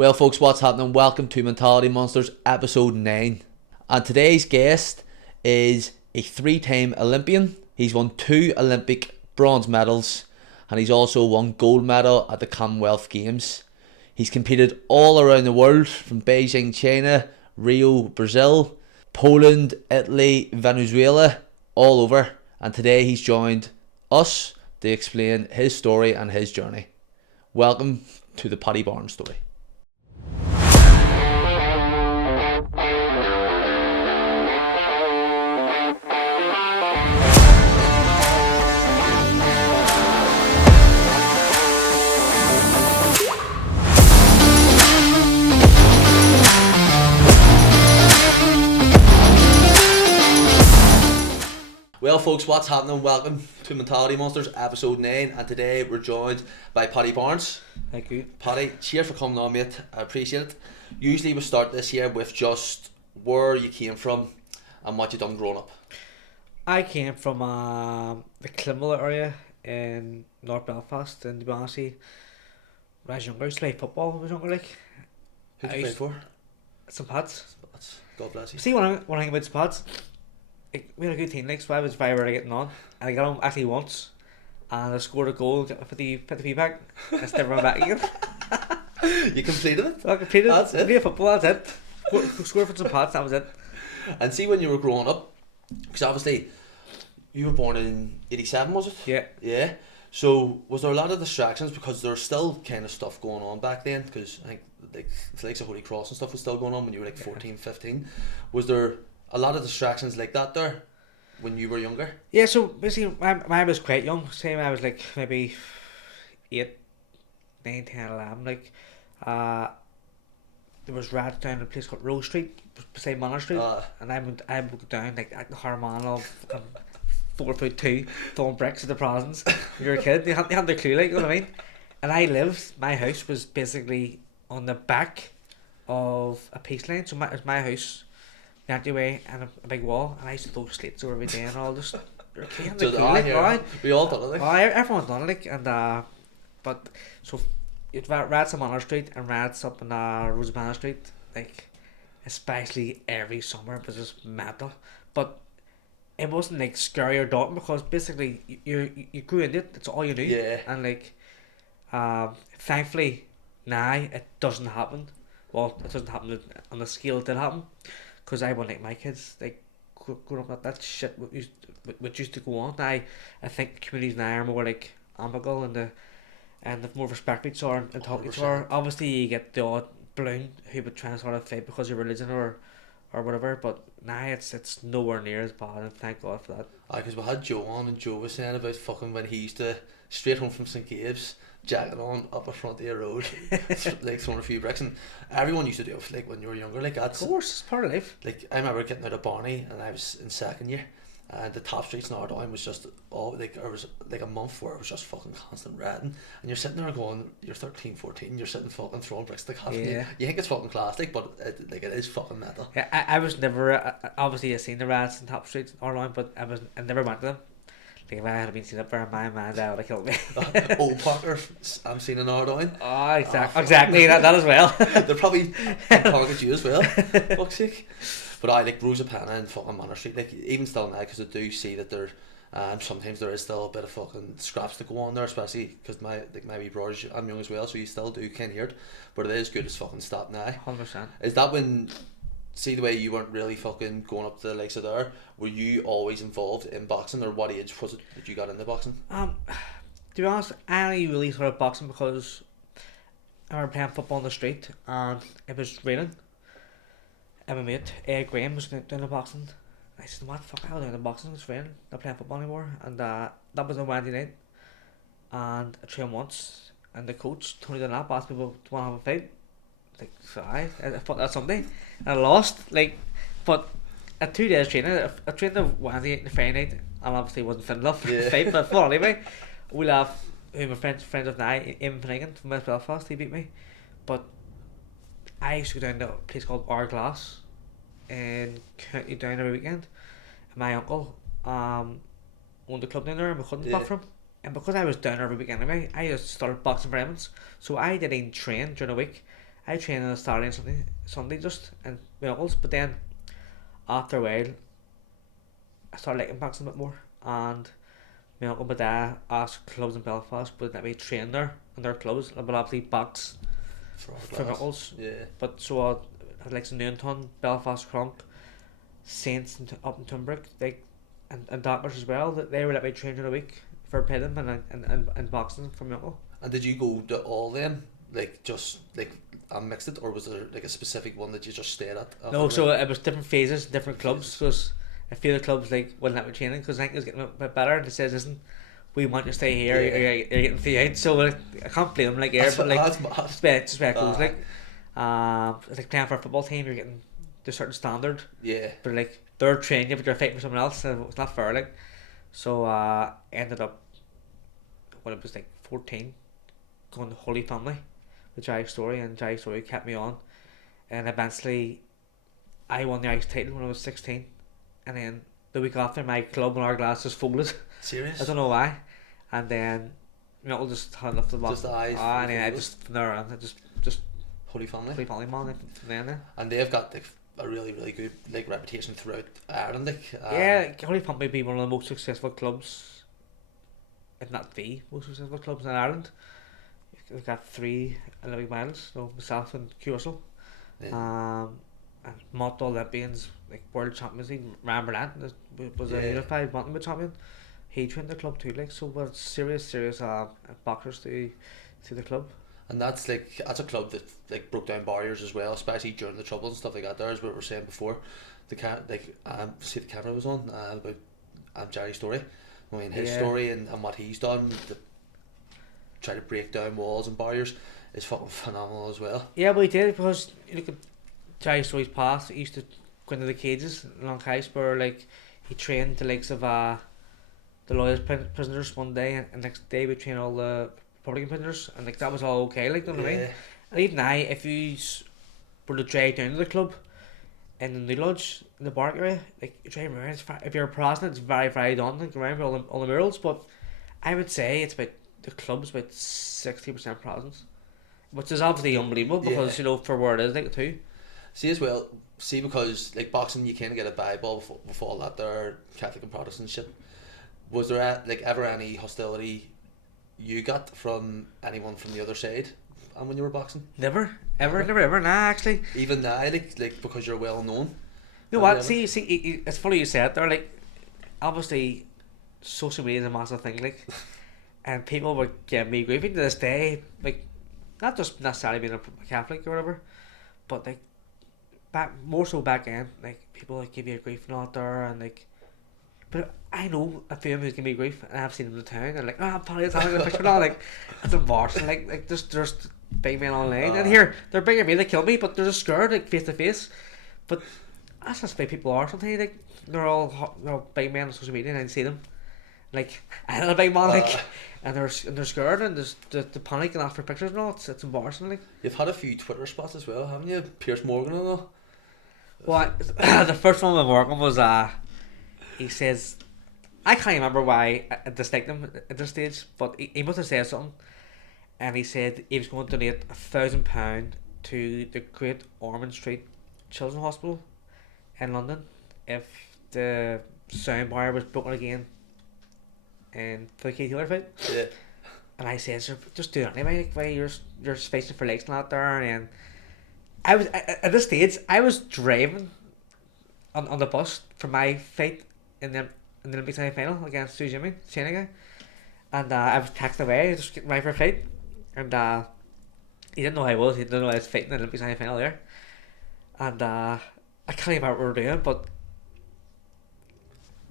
Well, folks, what's happening? Welcome to Mentality Monsters episode 9. And today's guest is a 3-time Olympian. He's won 2 Olympic bronze medals, and he's also won gold medal at the Commonwealth Games. He's competed all around the world, from Beijing, China, Rio, Brazil, Poland, Italy, Venezuela, all over. And today he's joined us to explain his story and his journey. Welcome to the Paddy Barnes story. Well, folks, what's happening? Welcome to Mentality Monsters episode 9, and today we're joined by Paddy Barnes. Thank you. Paddy, cheers for coming on, mate. I appreciate it. Usually we start this year with just where you came from and what you done growing up. I came from the Commonwealth area in North Belfast, and to be honest, when I was younger, I used to play football when I was younger. Who did you play for? Some pads. God bless you. See, when I hang about some pads, we had a good team, so I was very rarely getting on. And I got on actually once, and I scored a goal, got the feedback, and I stepped right back again. You completed it? So I completed That's it. Played football, that's it. Scored for some pads, that was it. And see, when you were growing up, because obviously you were born in 87, was it? Yeah. Yeah. So was there a lot of distractions, because there was still kind of stuff going on back then? Because I think it's like the Holy Cross and stuff was still going on when you were like 14, 15. Was there a lot of distractions like that there when you were younger? Yeah, so basically when I was quite young, say when I was like maybe 8, 9, 10, 11, there was rats down in a place called Rose Street beside Manor Street, and I would go down like the Harman of 4'2", throwing bricks at the prisons. When you were a kid, you had the clue, like, you know what I mean? And my house was basically on the back of a peace line, so my house, the entryway and a big wall, and I used to throw slates over every day and all this. We all done it, like. Everyone's done it, like, and but so you'd rats on Manor Street and rats up in Rosemana Street, like, especially every summer it was just mental. But it wasn't like scary or daunting, because basically you grew into it. It's all you knew. Yeah. And like, thankfully now it doesn't happen. Well, it doesn't happen on the scale it did happen, because I want like my kids like growing up that shit which used to go on. Now I think communities now are more like amicable, and they've more respect for each other and talk to each other. Obviously you get the odd balloon who would try and sort of fight because of religion or whatever, but now it's nowhere near as bad, and thank God for that. Because we had Joe on, and Joe was saying about fucking when he used to straight home from St. Gabe's, jacking on up the front of the road, like throwing a few bricks, and everyone used to do it like when you were younger, like that's of course, it's part of life. Like I remember getting out of Barney, and I was in 2nd year, and the top streets in Ardoyne was just all like, there was like a month where it was just fucking constant ratting, and you're sitting there going, you're 13, 14, you're sitting fucking throwing bricks to half. Yeah. You think it's fucking class, like, but it is fucking mental. Yeah, I was never obviously I seen the rats in top streets in Ardoyne, but I never went to them. Like, if I had been seen up there, my man, that would have killed me. Old Parker, I'm seeing in Ardoyne. Oh, exactly, that as well. They're probably target you as well. Fuck's sake. But I like Rosa Penna and fucking Manor Street, like even still now, because I do see that there, sometimes there is still a bit of fucking scraps to go on there, especially because my wee brothers, I'm young as well, so you still do kind of hear it, but it is good as fucking stop now. 100%. Is that when, see the way you weren't really fucking going up to the likes of there, were you always involved in boxing, or what age was it that you got into boxing? To be honest, I only really started boxing because I was playing football on the street and it was raining. And my mate, Ed Graham, was doing the boxing. I said, what the fuck, I'm doing the boxing, it's raining, not playing football anymore. And that was on Wednesday night. And I trained once, and the coach, Tony Dunlap, asked me to want to have a fight. Like, so I thought that's something. And I lost, like, but at 2 days training, I trained the Wednesday night and the Friday night, and obviously wasn't fit enough for the fight, but I fought anyway. We laugh, who my friends of now, Eamon Finnegan from North Belfast, he beat me. But I used to go down to a place called Hourglass in County Down every weekend. And my uncle owned the club down there, and we couldn't back from him. And because I was down every weekend anyway, I just started boxing for Emmons. So I didn't train during the week. I train on a Saturday and Sunday just in my uncle's. But then after a while, I started liking boxing a bit more, and my uncle and my dad asked clubs in Belfast would let me train there in their clubs. But obviously box for my uncles. Yeah. But so I had like some Newton, Belfast Crunk, Saints up in Tunbrook, and doctors as well. That they would let me train during a week for pay them and boxing from my uncle. And did you go to all them, like just like and mixed it, or was there like a specific one that you just stayed at? No, so it was different phases, different clubs. Because a few of the clubs like wouldn't let me training because I think it was getting a bit better. And it says, "Listen, we want you to stay here. Yeah. You're getting free out." So I can't blame them like air, but like just where it goes. Like, it's like playing for a football team. You're getting to a certain standard. Yeah. But like they're training you, but you're fighting for someone else. And it's not fair. Like, so ended up when it was like 14, going to Holy Family, with Jai Story, and Jai Story kept me on, and eventually I won the Irish title when I was 16, and then the week after my club in Hourglass just folded. Serious? I don't know why, and then you know just had enough of the Just the eyes. and then I just from there on I just Holy Family. Holy Family man from then. And they've got like a really good like reputation throughout Ireland. Like, Yeah, Holy Family be one of the most successful clubs, if not the most successful clubs in Ireland. We've got 3 Olympic medals, so myself and Cursel. Yeah. And multiple Olympians, like World Champions League. Ryan Burnett was a unified bantamweight champion. He trained the club too, like, so we're serious boxers to the club. And that's a club that like broke down barriers as well, especially during the Troubles and stuff like that. There's what we were saying before. See the camera was on about Jerry's story. I mean his story and what he's done to try to break down walls and barriers is fucking phenomenal as well. Yeah, but he did, because you look at Jerry's story's past. He used to go into the cages along Caine where like he trained the likes of the loyalist prisoners one day, and next day we train all the Republican prisoners, and like that was all okay, like, you know what I mean? And even now, if you were to drive down to the club in the New Lodge, in the Bark area, like you drive around, if you're a Protestant, it's very, very daunting around for all the murals, but I would say it's about, the club's about 60% Protestants, which is obviously unbelievable because, you know, for where it is, like, too. See, because like boxing, you kind of get a Bible with all that there Catholic and Protestant shit. Was there like ever any hostility you got from anyone from the other side, and when you were boxing? Never, nah, actually. Even now, like because you're well known. You know what? See, it's funny you said there. Like, obviously, social media is a massive thing. Like, and people were giving me grief to this day. Like, not just necessarily being a Catholic or whatever, but like more so back then. Like, people like give you a grief and all there, and like. But I know a few of them who's giving me grief, and I've seen them in the town, and like, I'm probably having a picture now, like, it's embarrassing, like there's big men online, and here, they're bigger me, they kill me, but they're just scared, like, face to face, but that's just the way people are sometimes, like, they're all big men on social media, and I see them, like, I'm a big man, like, and they're scared, and there's the panic and after pictures and all, it's embarrassing, like. You've had a few Twitter spots as well, haven't you? Piers Morgan and all? Well, the first one with Morgan was, he says, I can't remember why I disliked him at this stage, but he must have said something, and he said he was going to donate £1,000 to the Great Ormond Street Children's Hospital in London if the sound bar was broken again for the Keith Taylor fight. Yeah. And I said, sir, just do it anyway. Like, why you're facing for legs and out there, and I was at this stage I was driving on the bus for my fight in the Olympic semi-final against Jimmy Shane, and I was texting away just getting ready for a fight, and he didn't know who I was. He didn't know I was fighting in the Olympic semi-final there, and I can't remember what we were doing, but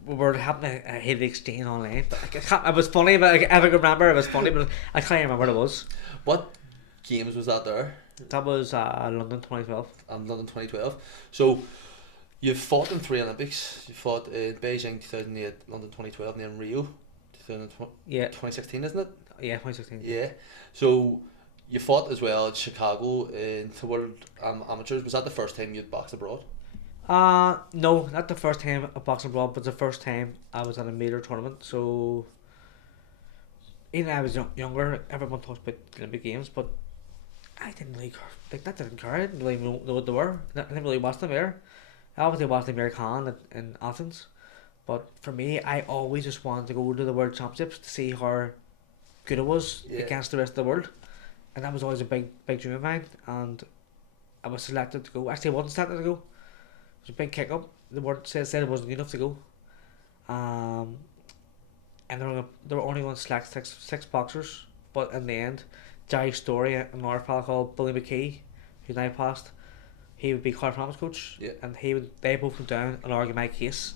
we were having a heated exchange online. But it was funny, but if I could remember, it was funny, but I can't remember what it was. What games was that there? That was London 2012. London 2012. So you've fought in 3 Olympics. You fought in Beijing 2008, London 2012, and then Rio 2016, isn't it? Yeah, 2016. Yeah. So you fought as well at Chicago in the World Amateurs. Was that the first time you'd boxed abroad? No, not the first time I boxed abroad, but the first time I was at a major tournament. So even I was younger, everyone talks about the Olympic Games, but I didn't really like that. Didn't care. I didn't really know what they were. I didn't really watch them there. I obviously watched the Caine in Athens, but for me, I always just wanted to go to the World Championships to see how good it was against the rest of the world, and that was always a big dream of mine. And I was selected to go. Actually, I wasn't selected to go. It was a big kick up. The word said it wasn't good enough to go. And they were only going to select six boxers, but in the end, Jerry Story and another fella called Billy McKee, who now passed, he would be Carl Fromm's coach, and they both went down and argued my case,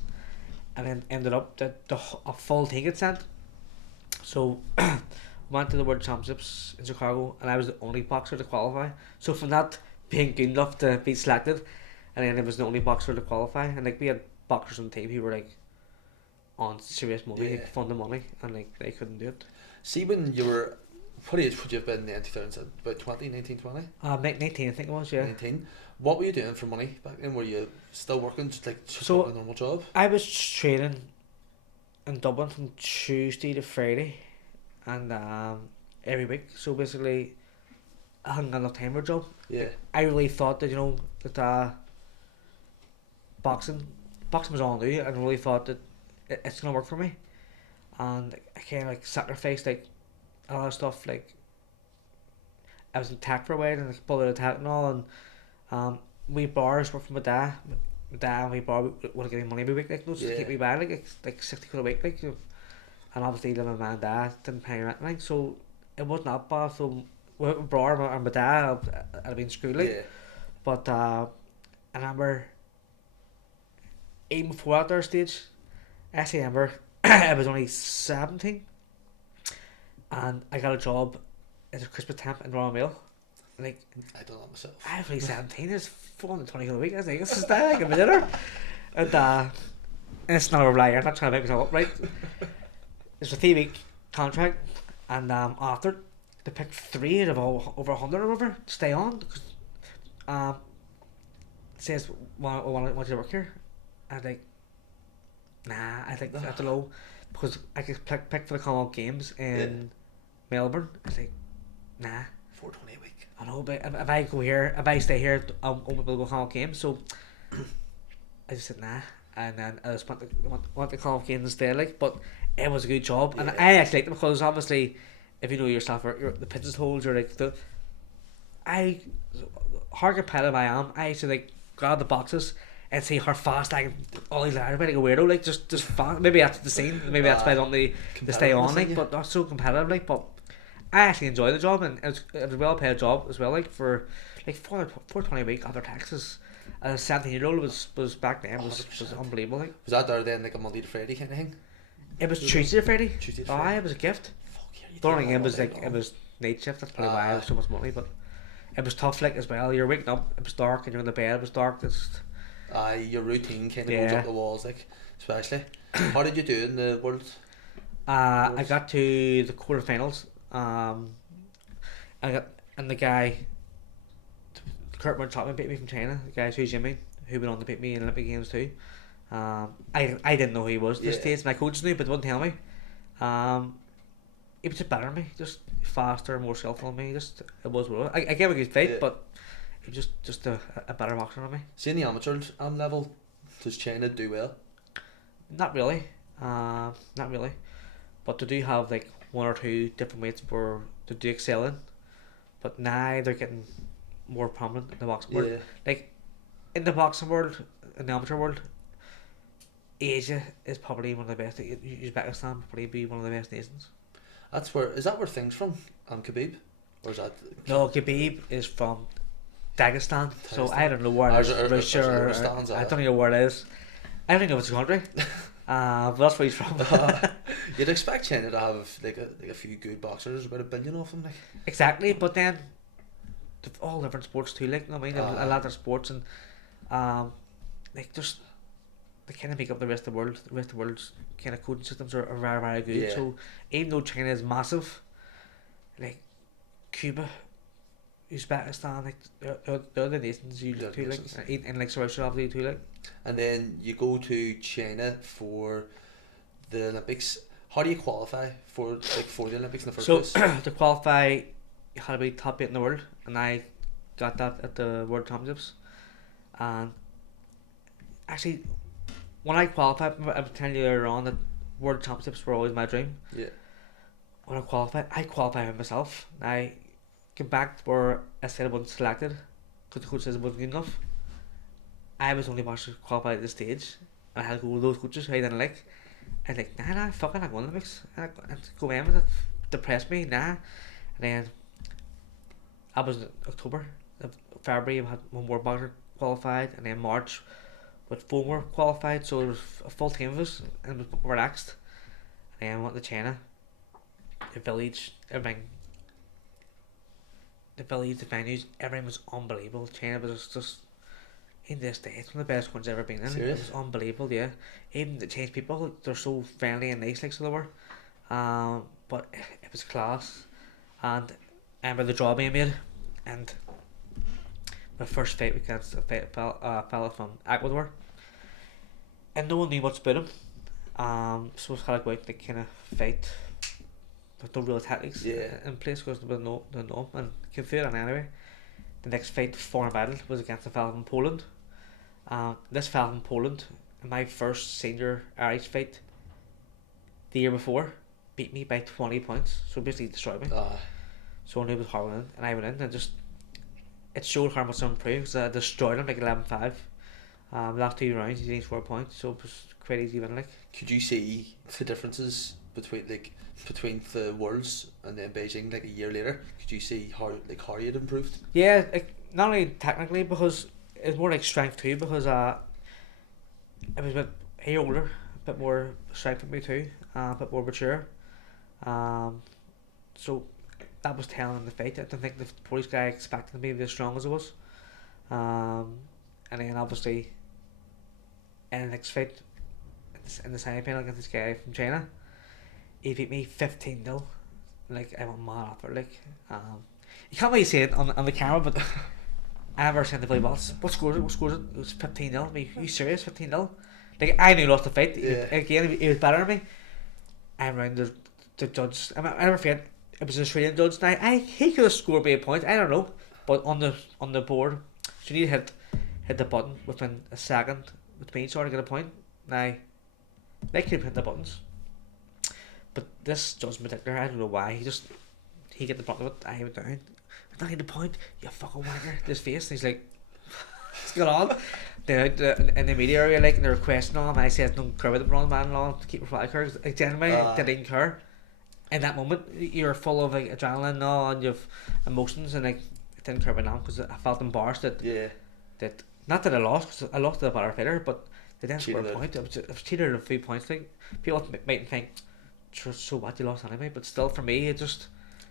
and then ended up that a full team get sent. So went to the World Championships in Chicago, and I was the only boxer to qualify. So from that being good enough to be selected, and then I was the only boxer to qualify, and like we had boxers on the team who were like on serious money, like funded money, and like they couldn't do it. See, when you were, what age would you have been in 2000? About 19, 20? 19 I think it was, yeah. 19. What were you doing for money back then? Were you still working just So, a normal job? I was training in Dublin from Tuesday to Friday, and every week. So basically, I hadn't got enough time for a job. Yeah. I really thought that boxing was all new, and I really thought that it's gonna work for me, and I kind of like sacrificed like a lot of stuff. Like I was in tech for a while, and like pulled out of tech and all, and we bars work for my dad. My dad and we bar would give me money every week, like just to keep me by like £60 a week, like, you know. And obviously living with my dad didn't pay rent, like, so it wasn't that bad. So with my brother and my dad, I'd been screwed, like, but I remember even before that third stage, I actually remember I was only 17, and I got a job as a Christmas temp in Royal Mail. Like, I don't know myself. I was only 17. It's £420 a week. I was like, this is like a dinner. And it's not a liar. I'm not trying to make myself up, right? It's a 3-week contract, and after they picked 3 out of over 100 or whatever to stay on, because it says want you to work here. I was like, nah, I think I don't know, because I could pick for the Commonwealth Games in Melbourne. I was like, nah. $420 a week. I know, but if I go here, if I stay here, I'll be able to go Commonwealth Games. So I just said nah, and then I just went to Commonwealth Games instead. Like, but it was a good job, and I actually liked it because obviously, if you know yourself, the pigeonholes, you're like how competitive I am. I used to like grab the boxes and see how fast I can. All these lads, like a weirdo, like just fast. Maybe that's the scene. Maybe that's why I don't need to stay on, like. But not so competitive, like. But I actually enjoyed the job, and it was a well paid job as well. Like for like $420 a week after taxes. As a 17-year-old was back then was unbelievable. Like. Was that there then like a Monday to Friday kind of thing? It was Tuesday to Friday. Tuesday to Friday. It was a gift. Fuck yeah, Thorning in was like it was night shift. That's probably why I had so much money. But it was tough, like as well. You're waking up, it was dark, and you're in the bed. It was dark. Your routine kind of goes up the walls, like, especially. How did you do in the world? I got to the quarterfinals. The guy, Kurt Chapman beat me from China. The guy Su Jimmy, who went on to beat me in Olympic Games too. I didn't know who he was at this stage. My coach knew, but wouldn't tell me. He was just better than me, just faster, more skillful than me. It was what it was. I gave a good fight, but he was just a better boxer than me. See, in the amateur level, does China do well? Not really, but they do have like 1 or 2 different weights where they do excel in. But now they're getting more prominent in the boxing world. Like in the boxing world, in the amateur world, Asia is probably one of the best. Uzbekistan would probably be one of the best nations. Is that where things from? Khabib, or is that? No, Khabib is from Dagestan. So I don't know where it is. Russia, I don't know where it is. I don't know if it's a country. But that's where he's from. You'd expect China to have like a few good boxers, about 1 billion of them, like. Exactly, but then they've all different sports too. Like, I mean, a lot of sports, and like just they kind of make up the rest of the world. The rest of the world's kind of coding systems are very, very good. So even though China is massive, like Cuba, Uzbekistan, like they're the nations you look to, like, and like Russia obviously too, like. And then you go to China for the Olympics. How do you qualify for the Olympics in the first place? So to qualify, you had to be top 8 in the world, and I got that at the World Championships. And actually, when I qualified, I was telling you earlier on that World Championships were always my dream. Yeah. When I qualified by myself. I came back where I said I wasn't selected because the coach says I wasn't good enough. I was only actually qualified at this stage. I had to go with those coaches who I didn't like. I was like, nah, fuck it, I'm going to Olympics. I go in with it, depressed me, nah. And then I was in October, February, I had one more boxer qualified, and then March with 4 more qualified, so there was a full team of us, and it was relaxed. And then I went to China, the village, everything. The village, the venues, everything was unbelievable. China was just in this day, it's one of the best ones I've ever been in. Serious? It was unbelievable, yeah. Even the Chinese people, they're so friendly and nice, like so they were. But it was class. And I remember the draw being made, and my first fight against a fella from Ecuador, and no one knew much about him. So it was kind of like the kind of fight with no real tactics in place because they didn't know him, and came through it. And anyway, the next fight, foreign battle, was against a fella from Poland. This fella from Poland, in my first senior Irish fight the year before, beat me by 20 points, so basically destroyed me. So I knew it was hard winning, and I went in and just, it showed how much I improved because I destroyed him like 11-5. Last 2 rounds he didn't score a point, so it was quite easy winning. Like, could you see the differences between the Worlds and then Beijing like a year later? Could you see how you'd improved? Yeah, like, not only technically, because it's more like strength too, because it was a bit older, a bit more strength than me too, a bit more mature. So that was telling in the fight. I didn't think the Polish guy expected me to be as strong as I was. And then obviously in the next fight, in the semi-final against this guy from China, he beat me 15-0. Like, I went mad after it. Like, you can't really see it on the camera, but I never seen the play balls. What scores it? It was 15-0. I mean, are you serious? 15-0? Like, I knew he lost the fight. Yeah. Again, he was better than me. I'm around the judge. I never forget. It was an Australian judge. Now, he could have scored me a point. I don't know, but on the board, so you need to hit the button within a second between each other to get a point. Now, they could have hit the buttons, but this judge in particular, I don't know why. He get the button of it. I went down. I hit the point. You fucking wanker. This face. And he's like, what's going on? Then in the media area, like, and they're questioning him. And I said, don't care about the wrong man law to keep your flag cars. Like, genuinely, they didn't care. In that moment, you're full of like adrenaline now, and you've emotions, and like, I didn't care about that because I felt embarrassed that not that I lost, because I lost to a better fighter, but they didn't score a point. I was cheated at 3 points. Like, people might think, so what, you lost anyway, but still for me, it just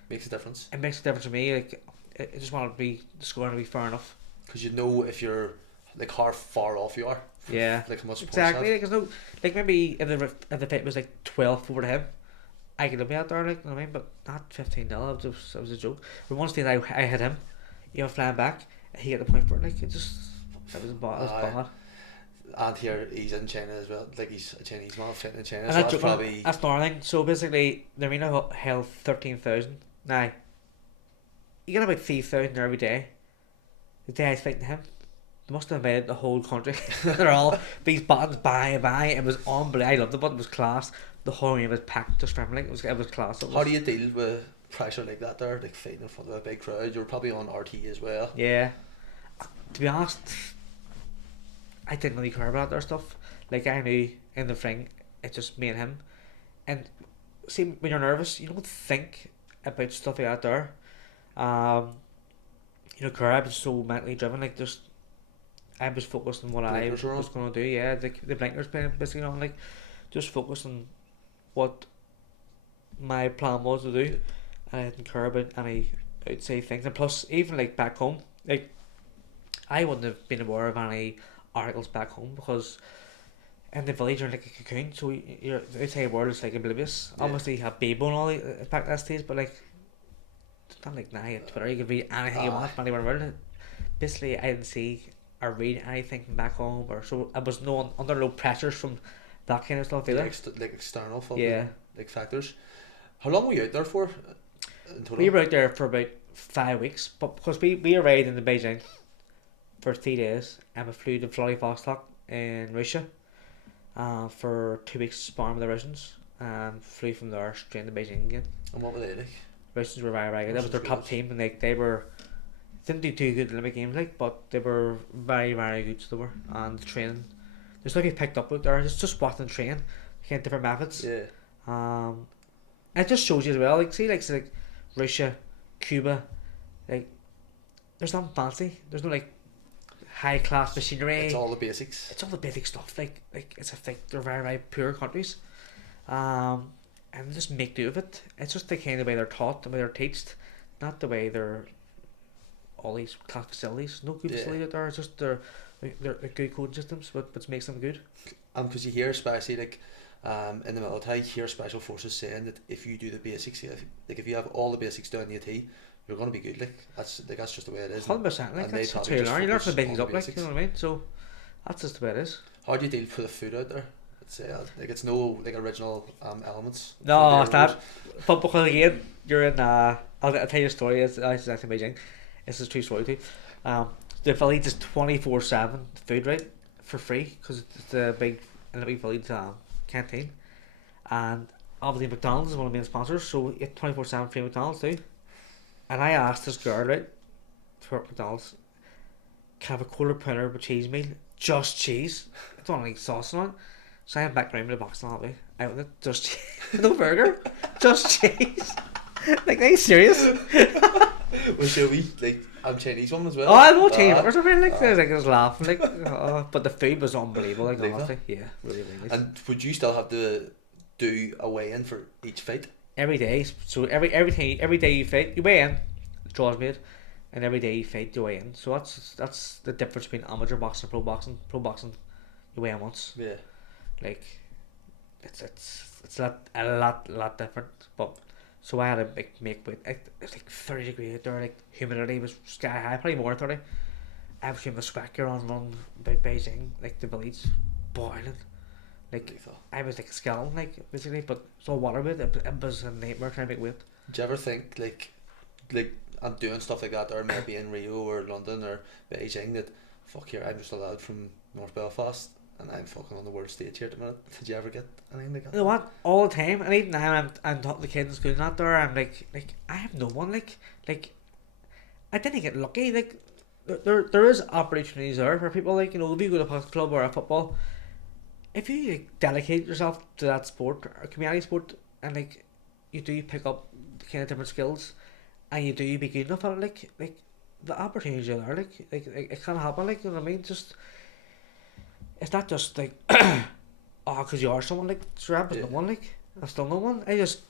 makes a difference. It makes a difference for me. Like, I just want the score to be fair enough. Because you know if you're like how far off you are. Yeah. Like how much exactly. Like, no, like maybe if the fight was like 12 over to him, I could have been out there, like, you know what I mean, but not 15-0. It was a joke. But once I hit him, you know, flying back, he got the point for it. Like, it was bad. And here he's in China as well. Like, he's a Chinese man fighting in China. And so that's another thing. So basically, the arena held 13,000. Now, you get about 3,000 every day. The day I was fighting him, they must have made the whole country. They're all these buttons, bang. It was unbelievable. I loved the button. It was class. The whole arena was packed, just trembling. It was class. How do you deal with pressure like that there, like fighting in front of a big crowd? You're probably on RT as well. Yeah. To be honest, I didn't really care about that stuff. Like, I knew in the ring, it's just me and him. And see, when you're nervous, you don't think about stuff like that there. You know, I was so mentally driven. Like, just I was focused on what blinkers I was going to do. Yeah, the blinkers basically on, like, just focused on what my plan was to do, and I didn't care about any outside things. And plus, even like back home, like, I wouldn't have been aware of any articles back home because in the village you're like a cocoon, so the outside world is like oblivious. Yeah. Obviously, you have Bebo and all back that stage, but like, it's not like now at Twitter you can read anything you want from anywhere around it. Basically, I didn't see or read anything from back home, or so I was under no pressures from that kind of stuff either. Like external yeah, like factors. How long were you out there for in total? We were out there for about 5 weeks, but because we arrived in the Beijing for 3 days and we flew to Vladivostok in Russia for 2 weeks sparring with the Russians and flew from there straight to Beijing again. And what were they like? Russians were very good. That was their top Russians team, and they were didn't do too good in Olympic games, like, but they were very good. So they were, and the training, there's nothing picked up out there. It's just watching train, kind of different methods. Yeah. And it just shows you as well. Like, see, like Russia, Cuba, like there's nothing fancy. There's no like high class machinery. It's all the basics. It's all the basic stuff. Like it's like they're very poor countries, and they just make do of it. It's just the kind of way they're taught, the way they're taught, not the way they're all these class facilities. No good facility out there. It's just they're good coding systems, but makes them good. Because you hear, especially like in the military, you hear special forces saying that if you do the basics, like if you have all the basics down the T, you're gonna be good. Like that's just the way it is. 100%. Like that's how you learn. You learn from the basics up. Like, you know what I mean. So that's just the way it is. How do you deal for the food out there? It's like it's no like original elements. No, it's not. But because again, you're in. I'll tell you a story. It's actually Beijing. This is a true story too. The village is 24/7 food, right, for free, because it's the big Olympic village canteen, and obviously McDonald's is one of the main sponsors, so it's 24/7 free McDonald's too. And I asked this girl, right, for McDonald's, can I have a quarter pounder with cheese meal, just cheese? I don't want any sauce on it. So I went back around with a box and all that way. I went, just cheese. No burger, just cheese. Like, are you serious? Well, shall we like have Chinese one as well? Oh, I know Chinese burgers are really like, I was laughing like, but the food was unbelievable. Like, honestly, yeah, really nice. And would you still have to do a weigh-in for each fight? Every day, so every day you fight, you weigh in, the draw's made, and every day you fight, you weigh in. So that's the difference between amateur boxing and pro boxing. Pro boxing, you weigh in once. Yeah. Like, it's a lot different. But so I had to make weight. It was like 30 degrees out there. Like, humidity was sky high, probably more than 30. I was doing the sweater on run by Beijing, like the village, boiling. Like, I was like a skeleton, like, basically, but it's all water weight. It was a nightmare trying to make weight. Do you ever think like I'm doing stuff like that, or maybe in Rio or London or Beijing, that fuck here, I'm just a lad from North Belfast and I'm fucking on the world stage here at the minute? Did you ever get anything like that? You know what? All the time, and even now I'm talking to kids in school and that there, I'm like I have no one, like I didn't get lucky. Like, there is opportunities there for people, like, you know, if you go to a club or a football, if you like dedicate yourself to that sport or community sport, and like you do pick up kind of different skills, and you do be good enough at it, like the opportunities are there, like it can happen, like, you know what I mean? Just, it's not just like oh, because you are someone, like, sure, I was no one, like, I'm still no one. I just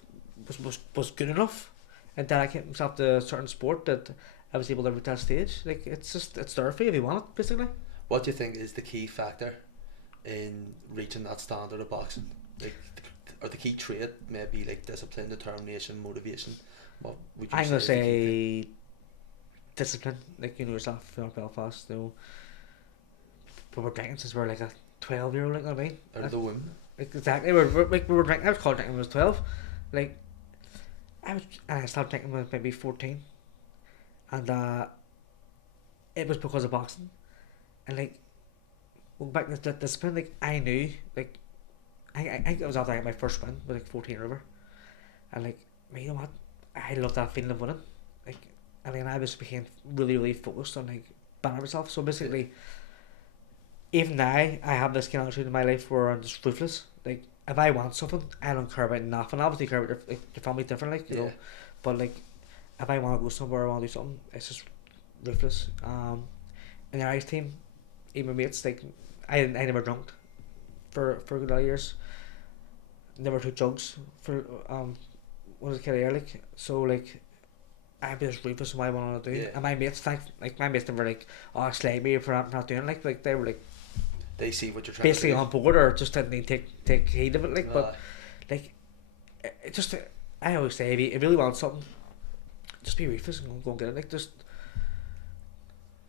was good enough and dedicate myself to a certain sport that I was able to reach that stage. Like, it's there for you if you want it, basically. What do you think is the key factor in reaching that standard of boxing? Like, or the key trait, maybe like discipline, determination, motivation? What would you I'm gonna is the key say discipline. Like, you know yourself, North Belfast, you know, we were drinking since we were like a 12-year-old, like, you know what I mean? thing? Out of the womb. Like, exactly. We were drinking. I was called drinking when I was 12. Like, and I started drinking when I was maybe 14, and it was because of boxing. And like, back to the discipline, like, I knew, like, I think it was after I got my first win with like 14 or over, and like, you know what, I love that feeling of winning. Like, and then I just became really focused on like bettering myself. So basically, even now I have this kind of attitude in my life where I'm just ruthless. Like, if I want something, I don't care about nothing. Obviously, care about your family different, like, you know, but like, if I want to go somewhere, I want to do something, it's just ruthless. In the Irish team, even my mates, like, I never drunk for a good lot of years. Never took drugs for when I was a kid here, like, so like, I was just ruthless in what I wanted to do. And my mates my mates never like, oh, slag me for not doing it. Like they were like, they see what you're trying basically to do. on board, or just didn't take heed of it, like. But like, it just, I always say, if you really want something, just be ruthless and go and get it. Like, just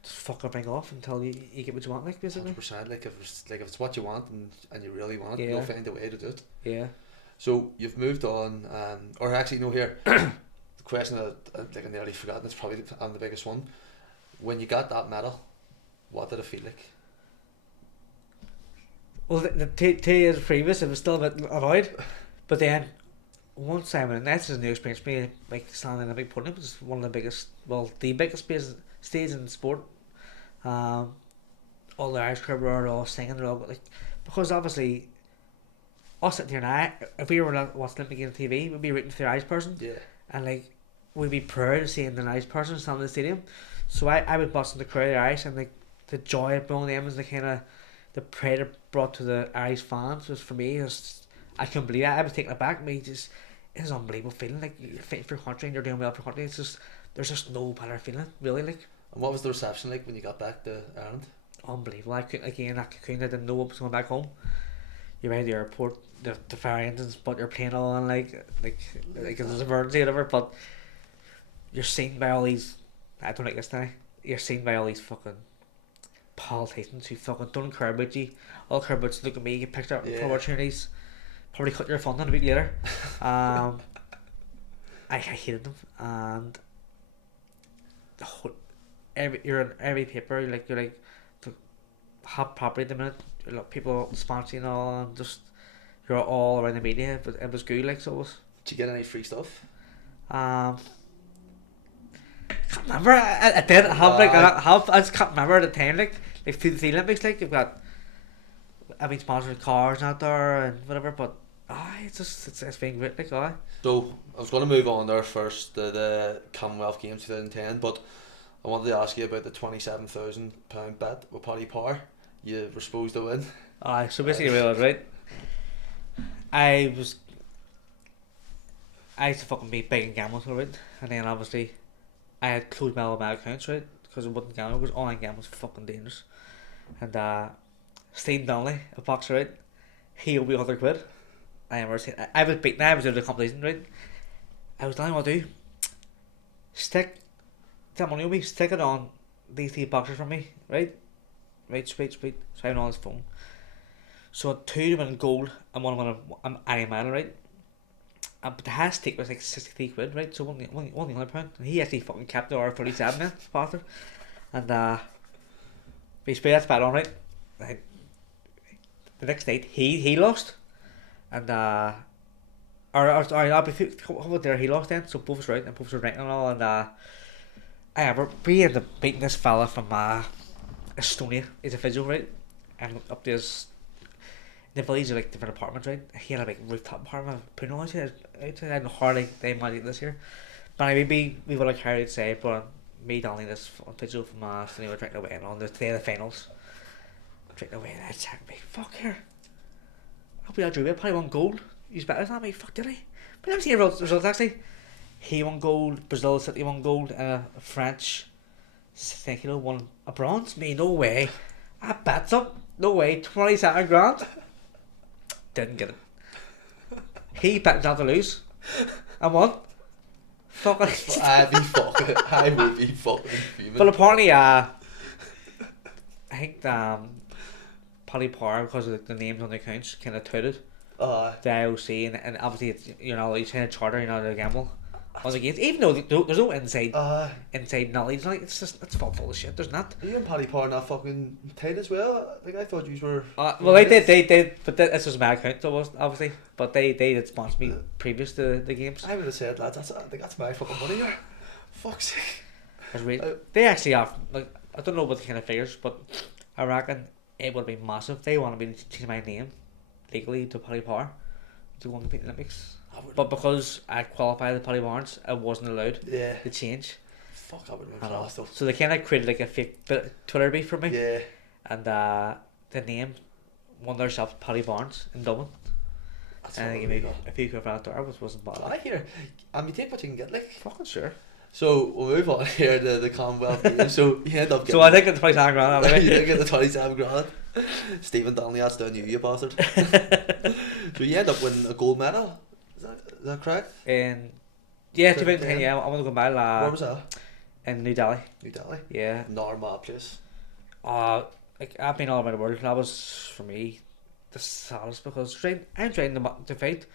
fuck everything off until you get what you want, like, basically. 100%. Like, if it's what you want and you really want it, you'll find a way to do it. Yeah. So you've moved on, or actually no, here, the question that like I nearly forgot, and it's probably the biggest one. When you got that medal, what did it feel like? Well, the 2 years previous, it was still a bit annoyed, but then once I went in, that's just a new experience for me. Like standing in a big podium was one of the biggest, well, the biggest stage in sport. All the Irish crowd were all singing, they're all like, because obviously, us sitting here now, if we were watching Olympic on TV, we'd be rooting for the Irish person, Yeah. and like we'd be proud of seeing the Irish person standing in the stadium. So I was watching the crowd of the Irish, and like the joy it brought them, and the kind of the pride it brought to the Irish fans was, for me, I couldn't believe it. I was taken aback. It's an unbelievable feeling. Like you're fighting for your country and you're doing well for your country. It's just, there's just no better feeling, really. Like, And what was the reception like when you got back to Ireland? unbelievable. I Caine, I didn't know what was going back home. You're at the airport, the fire engines, but you're playing on like there's an emergency or whatever. But you're seen by all these. I don't like this now. You're seen by all these fucking politicians who fucking don't care about you. All care about is look at me, get picked up for opportunities. Probably cut your funding a bit later. I hated them, and the whole, you're in every paper. You're like the hot property at the minute. Like people sponsoring and all, and just you're all around the media. But it was good. Like, so it was. Did you get any free stuff? Can't remember. I did have I just can't remember at the time. Like through the Olympics, like you've got. I've been sponsored cars out there and whatever, but it's been great. Like, So I was going to move on there first, the Commonwealth Games 2010, but I wanted to ask you about the £27,000 bet with Paddy Barnes. You were supposed to win. So basically, what it was, right? I used to fucking be big and gamble, right? And then obviously, I had closed my accounts, right? Because it wasn't gambling, because online gambling was fucking dangerous. And Steve Donnelly, a boxer, right? He owed me £100. I was beaten. I was in the competition, right? I was telling him what to do. Stick that money on me. Stick it on these 3 boxers from me, right? Right, sweet. So I have it on his phone. So 2 win gold and 1 win any medal, right? But the hash stake was like £63, right? So one the £100. And he actually fucking kept the R37 man, bastard. And we spent that bet on, right? The next night he lost, and I'll be there. He lost then, so both was right and both were right and all. And we ended up beating this fella from Estonia. He's a physio, right? And up there's in the village are like different apartments, right? He had a big rooftop apartment. Putting all outside. I don't know how they might eat this here, but anyway, we would have carried say, but me Donnie this physio from Estonia were drinking away and on the day of the finals. Drinking away, and I said, me, fuck here. I'll be out Drew, probably won gold. He's better than me, fuck did he? But let me see the results actually. He won gold, Brazil City won gold, and a French Senkilo won a bronze. Me, no way. I bet up, no way, 27 grand. Didn't get it. He bet himself to lose. And won. Fucking. I would be fucking fuming. But apparently, I think Paddy Barnes, because of the names on the accounts, kind of touted the IOC, and obviously it's, you know, he's kind of charter, you know, to gamble on the games, even though there's no inside knowledge. Like, it's full of shit. There's not. Are you and Paddy Barnes not fucking tight as well? Like, I thought you were. Well, they did, but this was my account, so it was obviously. But they did sponsor me previous to the games. I would have said, lads, that's my fucking money here. Fuck's sake. They actually have, like, I don't know what the kind of figures, but I reckon it would be massive. They wanted me to change my name legally to Paddy Barnes to go and compete in the Olympics. But because I qualified with Paddy Barnes, I wasn't allowed to change. Fuck, that would have been class though. So they kind of created like a fake Twitter beef for me. Yeah. And the name won their shop Paddy Barnes in Dublin. That's and they gave me a few quid for that door, which wasn't bad. I hear. And you take what you can get, like. Fucking sure. So we'll move on here to the Commonwealth Games. So you end up getting. So I think it's 27 grand. You didn't get the 27 grand. Stephen Donnelly, that's down you bastard. So you end up winning a gold medal. Is that correct? In 2010, yeah, I want to go medal. Where was that? In New Delhi. New Delhi? Yeah. Normal place. Like, I've been all around the world, and that was, for me, the saddest, because I'm trying to fight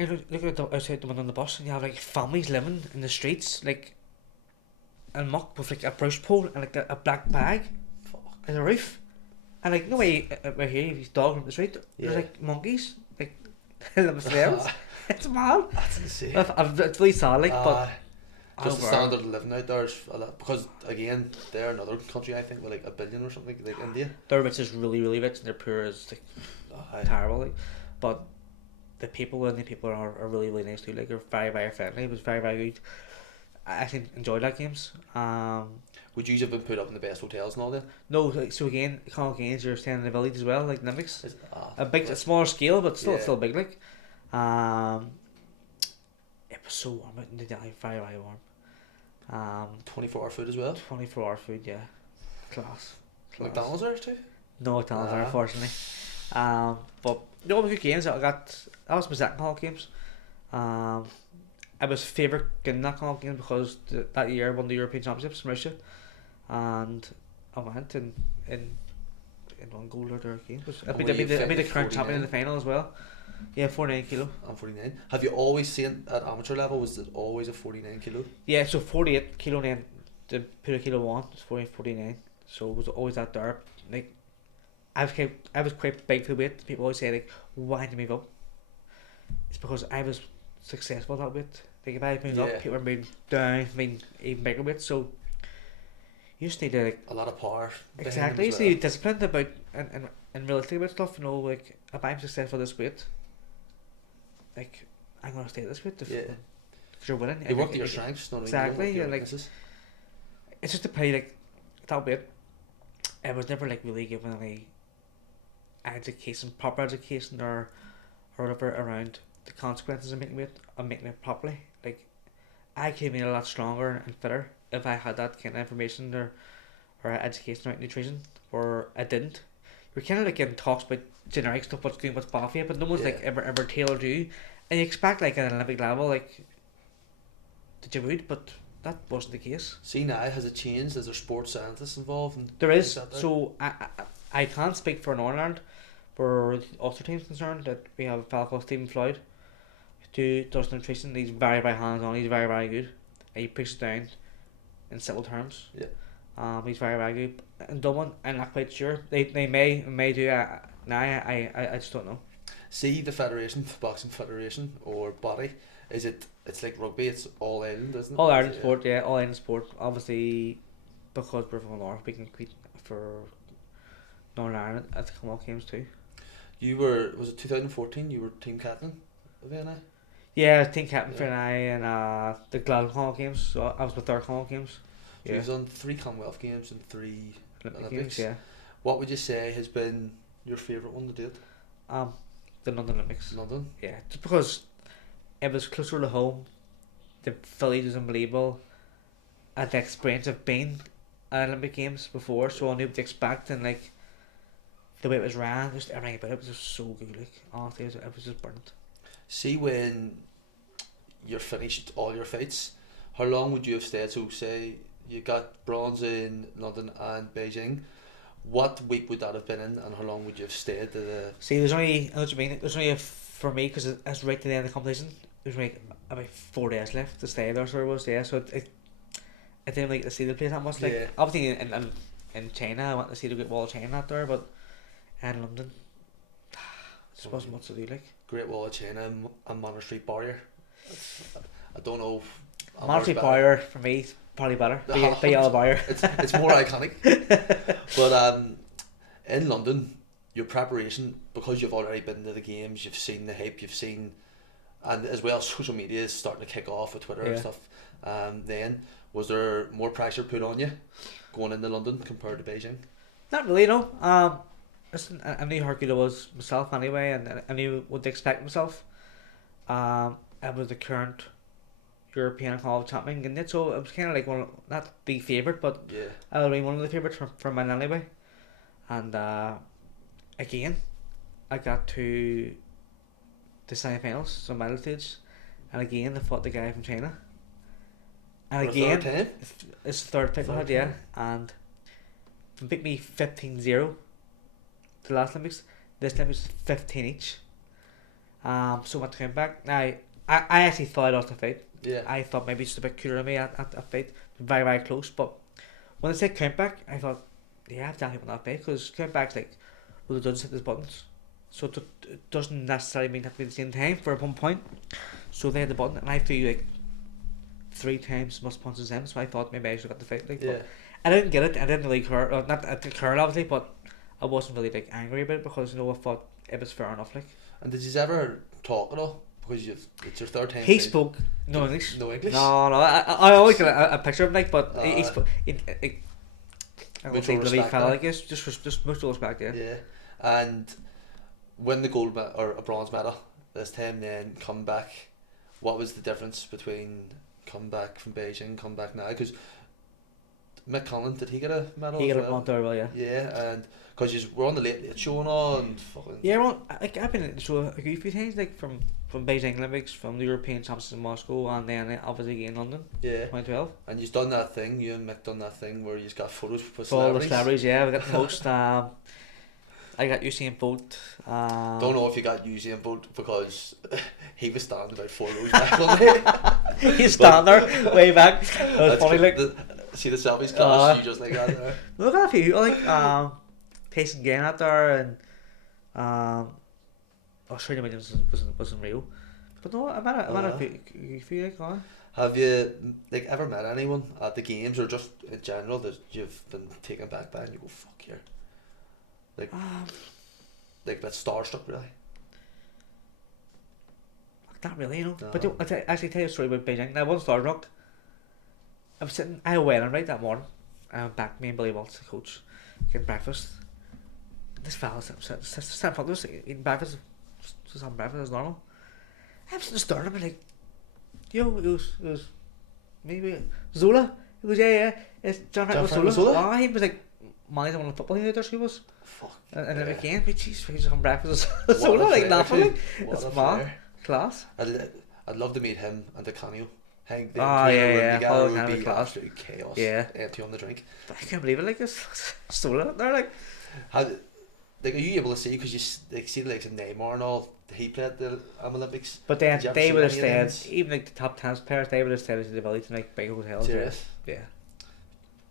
You look at the outside the one on the bus, and you have like families living in the streets, like and muck with like a brush pole and like a black bag as a roof, and like no way right here if he's dog on the street. There's like monkeys like living themselves. It's mad. That's insane. It's really sad, like, but just the standard of living out there is a lot, because again they're another country I think with like 1 billion or something like India. Their rich is really really rich and their poor is like terrible, like, but the people are really really nice too. Like they're very very friendly. It was very very good. I actually enjoyed that games. Would you have been put up in the best hotels and all that? No, like, so again, Connacht Games, you're staying in the village as well, like Olympics. A smaller scale, but still big, like. It was so warm out in the day, very very warm. 24-hour food as well. 24-hour food, yeah, class. McDonald's there too. No McDonald's there, unfortunately. But no, good games. That was my second Connacht Games. I was favourite in that Connacht game because that year I won the European Championships in Russia, and I went in one goal or their game. I beat the current champion in the final as well. Yeah, 49 kilo. I'm 49. Have you always seen at amateur level? Was it always a 49 kilo? Yeah, so 48 kilo, and then the put a kilo on. It's 49. So it was always that there. Like I was quite big for weight. People always say like, why did you move up? It's because I was successful at that weight. Like if I moved up, people were moving down, even bigger weight. So you just need to like a lot of power. Exactly, you just need to be disciplined about and realistic about stuff. You know, like if I'm successful at this weight, like I'm gonna stay at this weight. Because you're winning. You work to your strengths, not exactly. Yeah, like it's just to play like that weight. I was never like really given any proper education or whatever around the consequences of making weight and making it properly. Like I came in a lot stronger and fitter if I had that kind of information or education around nutrition, or I didn't. You're kind of like getting talks about generic stuff, what's good, what's bad for you, but no one's like ever tailored you. And you expect like at an Olympic level, like that you would, but that wasn't the case. See now, has it changed? Is there sports scientists involved? There is. So I can't speak for Northern Ireland, where the Ulster team's concerned, that we have a fellow called Stephen Floyd who does nutrition. He's very very hands on. He's very very good. He breaks it down in simple terms. Yeah. He's very very good. In Dublin, I'm not quite sure. They may do. Now I just don't know. See the federation, the boxing federation or body. It's like rugby. It's all Ireland, isn't it? All Ireland sport, yeah. All Ireland sport. Obviously, because we're from the north, we can compete for Northern Ireland at the Commonwealth Games too. Was it 2014? You were team captain of NI? Yeah, I was team captain for NI and the Glasgow Commonwealth Games. So I was with their Commonwealth Games. So you've done 3 Commonwealth Games and 3 Olympics. Games, yeah. What would you say has been your favourite one to date? The London Olympics. London? Yeah, just because it was closer to home. The village was unbelievable. I had the experience of being at Olympic Games before, so I knew what to expect, and like the way it was ran, just everything about it was just so good. Like honestly, it was just brilliant. See, when you're finished all your fights, how long would you have stayed? So say you got bronze in London and Beijing. What week would that have been in, and how long would you have stayed? See, there's only, I know what you mean. There's only for me, because it's right to the end of the competition. There's only about 4 days left to stay there. So it was, yeah. So I didn't like to see the place that much. Like obviously in China, I went to see the Great Wall of China out there, but in London, just wasn't much to do. Like Great Wall of China and Manor Street Barrier. I don't know. Manor Street Barrier for me is probably better. The yellow barrier. It's more iconic. But in London, your preparation, because you've already been to the games, you've seen the hype, you've seen, and as well social media is starting to kick off with Twitter and stuff. Then was there more pressure put on you going into London compared to Beijing? Not really, no. Listen, I knew how good I was myself anyway, and I knew what to expect myself. I was the current European Commonwealth champion, and so it was kind of like not the favourite, but I would be one of the favourites for mine anyway. And again, I got to the semi-finals, so medal stage, and again I fought the guy from China. And for again, third time? It's the third fight I had, yeah. And he beat me 15-0 the last Olympics. This Olympics 15 each. So I went to come back. Now, I actually thought I lost the fight. Yeah. I thought maybe just a bit cooler than me at fight. Very, very close. But when I said count back, I thought, yeah, I've definitely won that fight. Because count back's like, well, the judges hit these buttons. So it doesn't necessarily mean it have to be the same time for 1 point. So they had the button, and I feel like 3 times must punches them. So I thought maybe I should have got the fight. Like, Yeah. but I didn't get it. I didn't really care. Not I did care obviously, but I wasn't really like angry about it because I thought it was fair enough. Like, And did you ever talk at all? Because it's your third time. he fight. spoke no English. No English. No. I always get a picture of him, like, but he Uh, spoke. I would say mutual the wee respect fella, there. like, just mutual respect, yeah. Yeah. And win the gold or a bronze medal this time, then come back. What was the difference between come back from Beijing, come back now? Because Mick Conlon, did he get a medal? He as got a well? bronze well, yeah. Yeah, and because you were on the late show and all, and fucking. Yeah, well, like, I've been at the show a few times, like from Beijing Olympics, from the European Championships in Moscow, and then obviously in London, Yeah. 2012. And you've done that thing. You and Mick done that thing where you've got photos with For all the celebrities. celebrities, yeah, we got the most. I got Usain Bolt. Don't know if you got Usain Bolt because he was standing about 4 rows back on there. He's standing there way back. It was funny, like. See the selfies class, Uh, you just like that there. Look at a few, like Tyson Gain out there, and Australia Williams wasn't real. But no, I met a few like, Have you like ever met anyone at the games or just in general that you've been taken back by and you go fuck here? Like a bit starstruck really. not really, you know. No. But actually tell you a story about Beijing. Now, I wasn't starstruck. I was sitting, I had a wedding right that morning. I went back, me and Billy Waltz, the coach, getting breakfast. This fella sat in front of us, eating breakfast, just having breakfast as normal. I was just staring at him like, yo, it was maybe Zola. He goes, yeah, it's John Frank Zola. Oh, he was like, managing one of the football team there, he was. Fuck. And then again, but jeez, he's having breakfast as Zola, like laughing, like, it's mad, class. I'd love to meet him and the Canio. Hank, Yeah. together Oh, would Canio be class. absolute chaos. Yeah. Empty on the drink. But I can't believe it, like, it's Zola there, like. How, like, are you able to see, because you like see the likes of Neymar and all, he played the Olympics. But then Did you ever they see would have any of them? stayed, even like the top tennis players, they would have stayed at the ability to make big hotels. Serious? Yeah.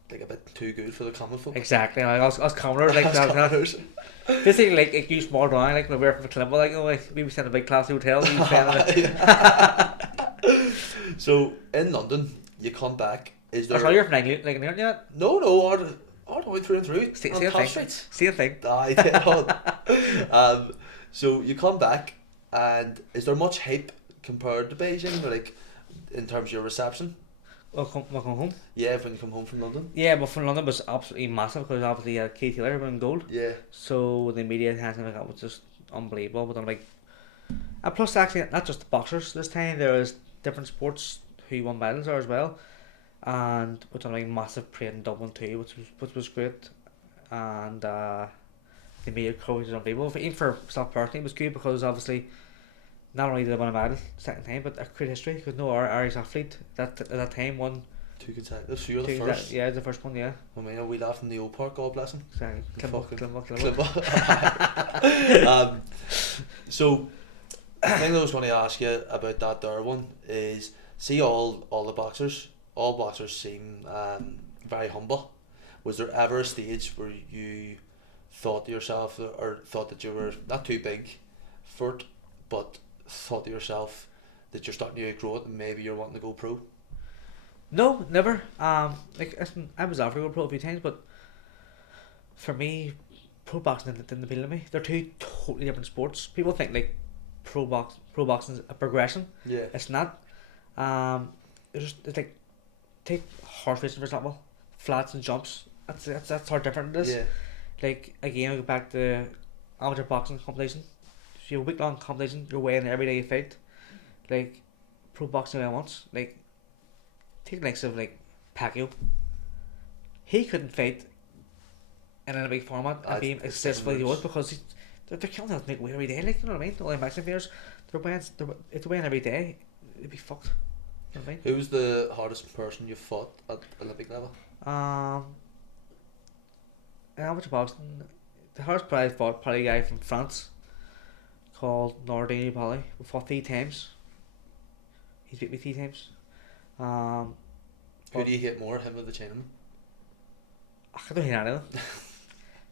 Like a bit too good for the common folk. Exactly. Like, us commoners, like, basically, like you small down, like, when we were from Climbo, like, we were staying in a big classy hotel. We were staying in So in London, you come back. Is there? I saw you're from England, like, aren't you? No, all the way through and through. Same on top thing. streets. Same thing. Aye, dead on. So you come back, and is there much hype compared to Beijing, like in terms of your reception? We'll come home. Yeah, when you come home from London. Yeah, but from London was absolutely massive because obviously Katie Taylor won gold. Yeah. So the media attention like that was just unbelievable. But I'm like, and plus actually not just the boxers this time. There was different sports who won medals there as well, and which I'm like massive parade in Dublin too, which was great, and the media coverage was unbelievable. Even for myself personally, it was good because obviously not only did I win a medal second time, but a great history because no Irish athlete at that time won. 2 consecutive. So you're the two first. Yeah, the first one. Yeah, I mean, we laughed in the old park. God bless him. exactly. Climbo. So the thing I was going to ask you about that there one is, see all the boxers. All boxers seem very humble. Was there ever a stage where you thought to yourself, or thought that you were not too big for it, but thought to yourself that you're starting to outgrow it and maybe you're wanting to go pro? No, never. Like listen, I was offered to go pro a few times, but for me, pro boxing didn't appeal to me. They're two totally different sports. People think like pro boxing is a progression. Yeah. It's not. It's like take horse racing for example, flats and jumps. That's how different it is. Yeah. Like again, I go back to amateur boxing competition. So you have a week long competition. You're weighing every day you fight. Like pro boxing I once like. Take the likes of like Pacquiao. He couldn't fight in a big format and be as successful as he was because they're killing us to make weight every day. Like, you know what I mean? All the Mexican fighters, if they're weighing every day, it'd be fucked. You know what I mean? Who was the hardest person you fought at Olympic level? In amateur boxing, the hardest player I fought probably a guy from France called North Belfast. We fought 3 times. He's beat me 3 times. Who do you hate more, him or the Chinaman? I don't hate any of them.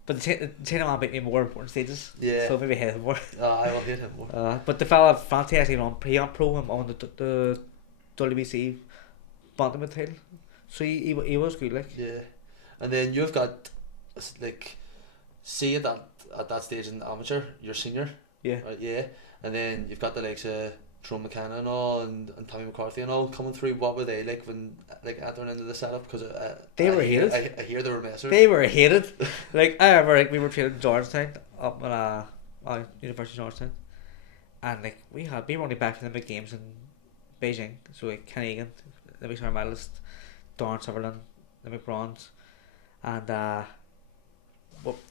But the Chinaman beat me more important stages. Yeah. So maybe hate him more. I will hate him more. But the fella Francie actually he went pro him on the WBC bantamweight title. So he was good, like. Yeah. And then you've got, like, see at that stage in amateur, you're senior. Yeah. Right, yeah. And then you've got the likes of Tyrone McKenna and all, and Tommy McCarthy and all coming through. What were they like when, like, entering into the setup? Because they were hated. I hear they were messers. They were hated. Like, I remember, like, we were training in Georgetown, up at University of Georgetown. And, like, we were only back from the big games in Beijing. So, like, Caine, the big medalist, Darren Sutherland, the big bronze. And,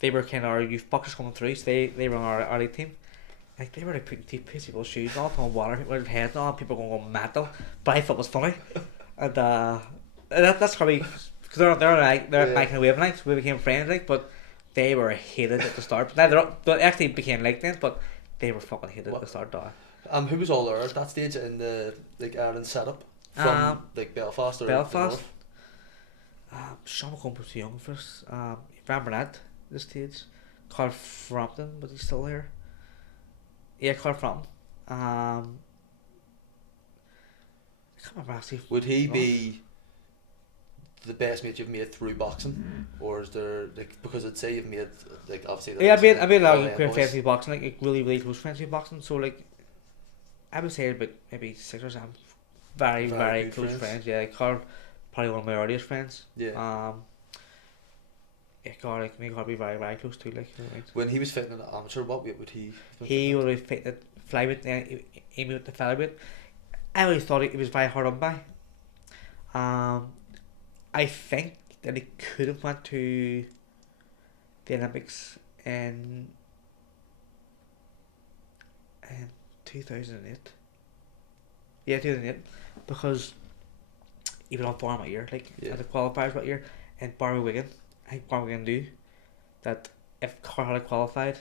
they were kind of our youth boxers coming through, so they were on our league team. Like, they were like putting people's shoes off on water, people with heads on, people going mental. But I thought it was funny. And that's probably because they're making a wavelength. We became friends, like, but they were hated at the start. Now they actually became like then, but they were fucking hated at the start. Who was all there at that stage in the, like, Ireland setup from like Belfast or Belfast? Sean McComb was too young for us. Van Burnett this stage. Carl Frampton, was he still here? Yeah, Carl Frampton. I can't remember actually. Would he be the best mate you've made through boxing, or is there, like, because I'd say you've made, like, obviously. Yeah, I've made a lot of great friends with boxing, like really really close friends with boxing. So, like, I would say about maybe 6 or 7 very close friends. Yeah, like Carl, probably one of my earliest friends. Yeah. Yeah, God, like, me and Carl be very close to, like. Right. When he was fighting in the amateur, what weight would he? He would have fighting at flyweight, then he moved to featherweight. I always thought he was very hard on by. I think that he could have went to the Olympics in 2008. Yeah, 2008, because he was on form that year, like, at the qualifiers that year, and Barry Wigan. I think Barry Wigan knew that if Carl had qualified,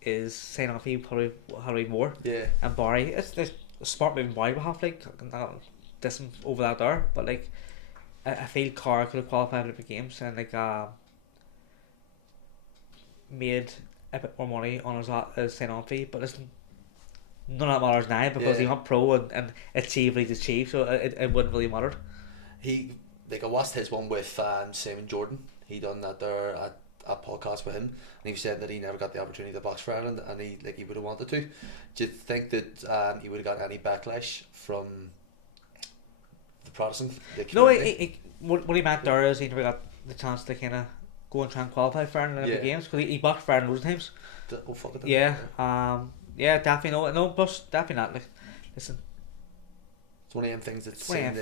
is saying off he probably had more. Yeah. And Barry, it's a smart move on Barry behalf, like, not distance over that there, but, like, I feel Carl could have qualified for the games and, like, made a bit more money on his sign-on fee, but listen, none of that matters now because he went pro and achieved what he's achieved, so it wouldn't really matter. He, like, I watched his one with Simon Jordan. He done that there at a podcast with him, and he said that he never got the opportunity to box for Ireland, and he would have wanted to. Do you think that he would have got any backlash from the Protestant community? No, what he meant there is he never got the chance to kind of go and try and qualify for Ireland in the games, because he boxed for Ireland loads of times. Oh, fuck it. Yeah, definitely no, plus definitely not. Like, listen, it's one of them things that's like,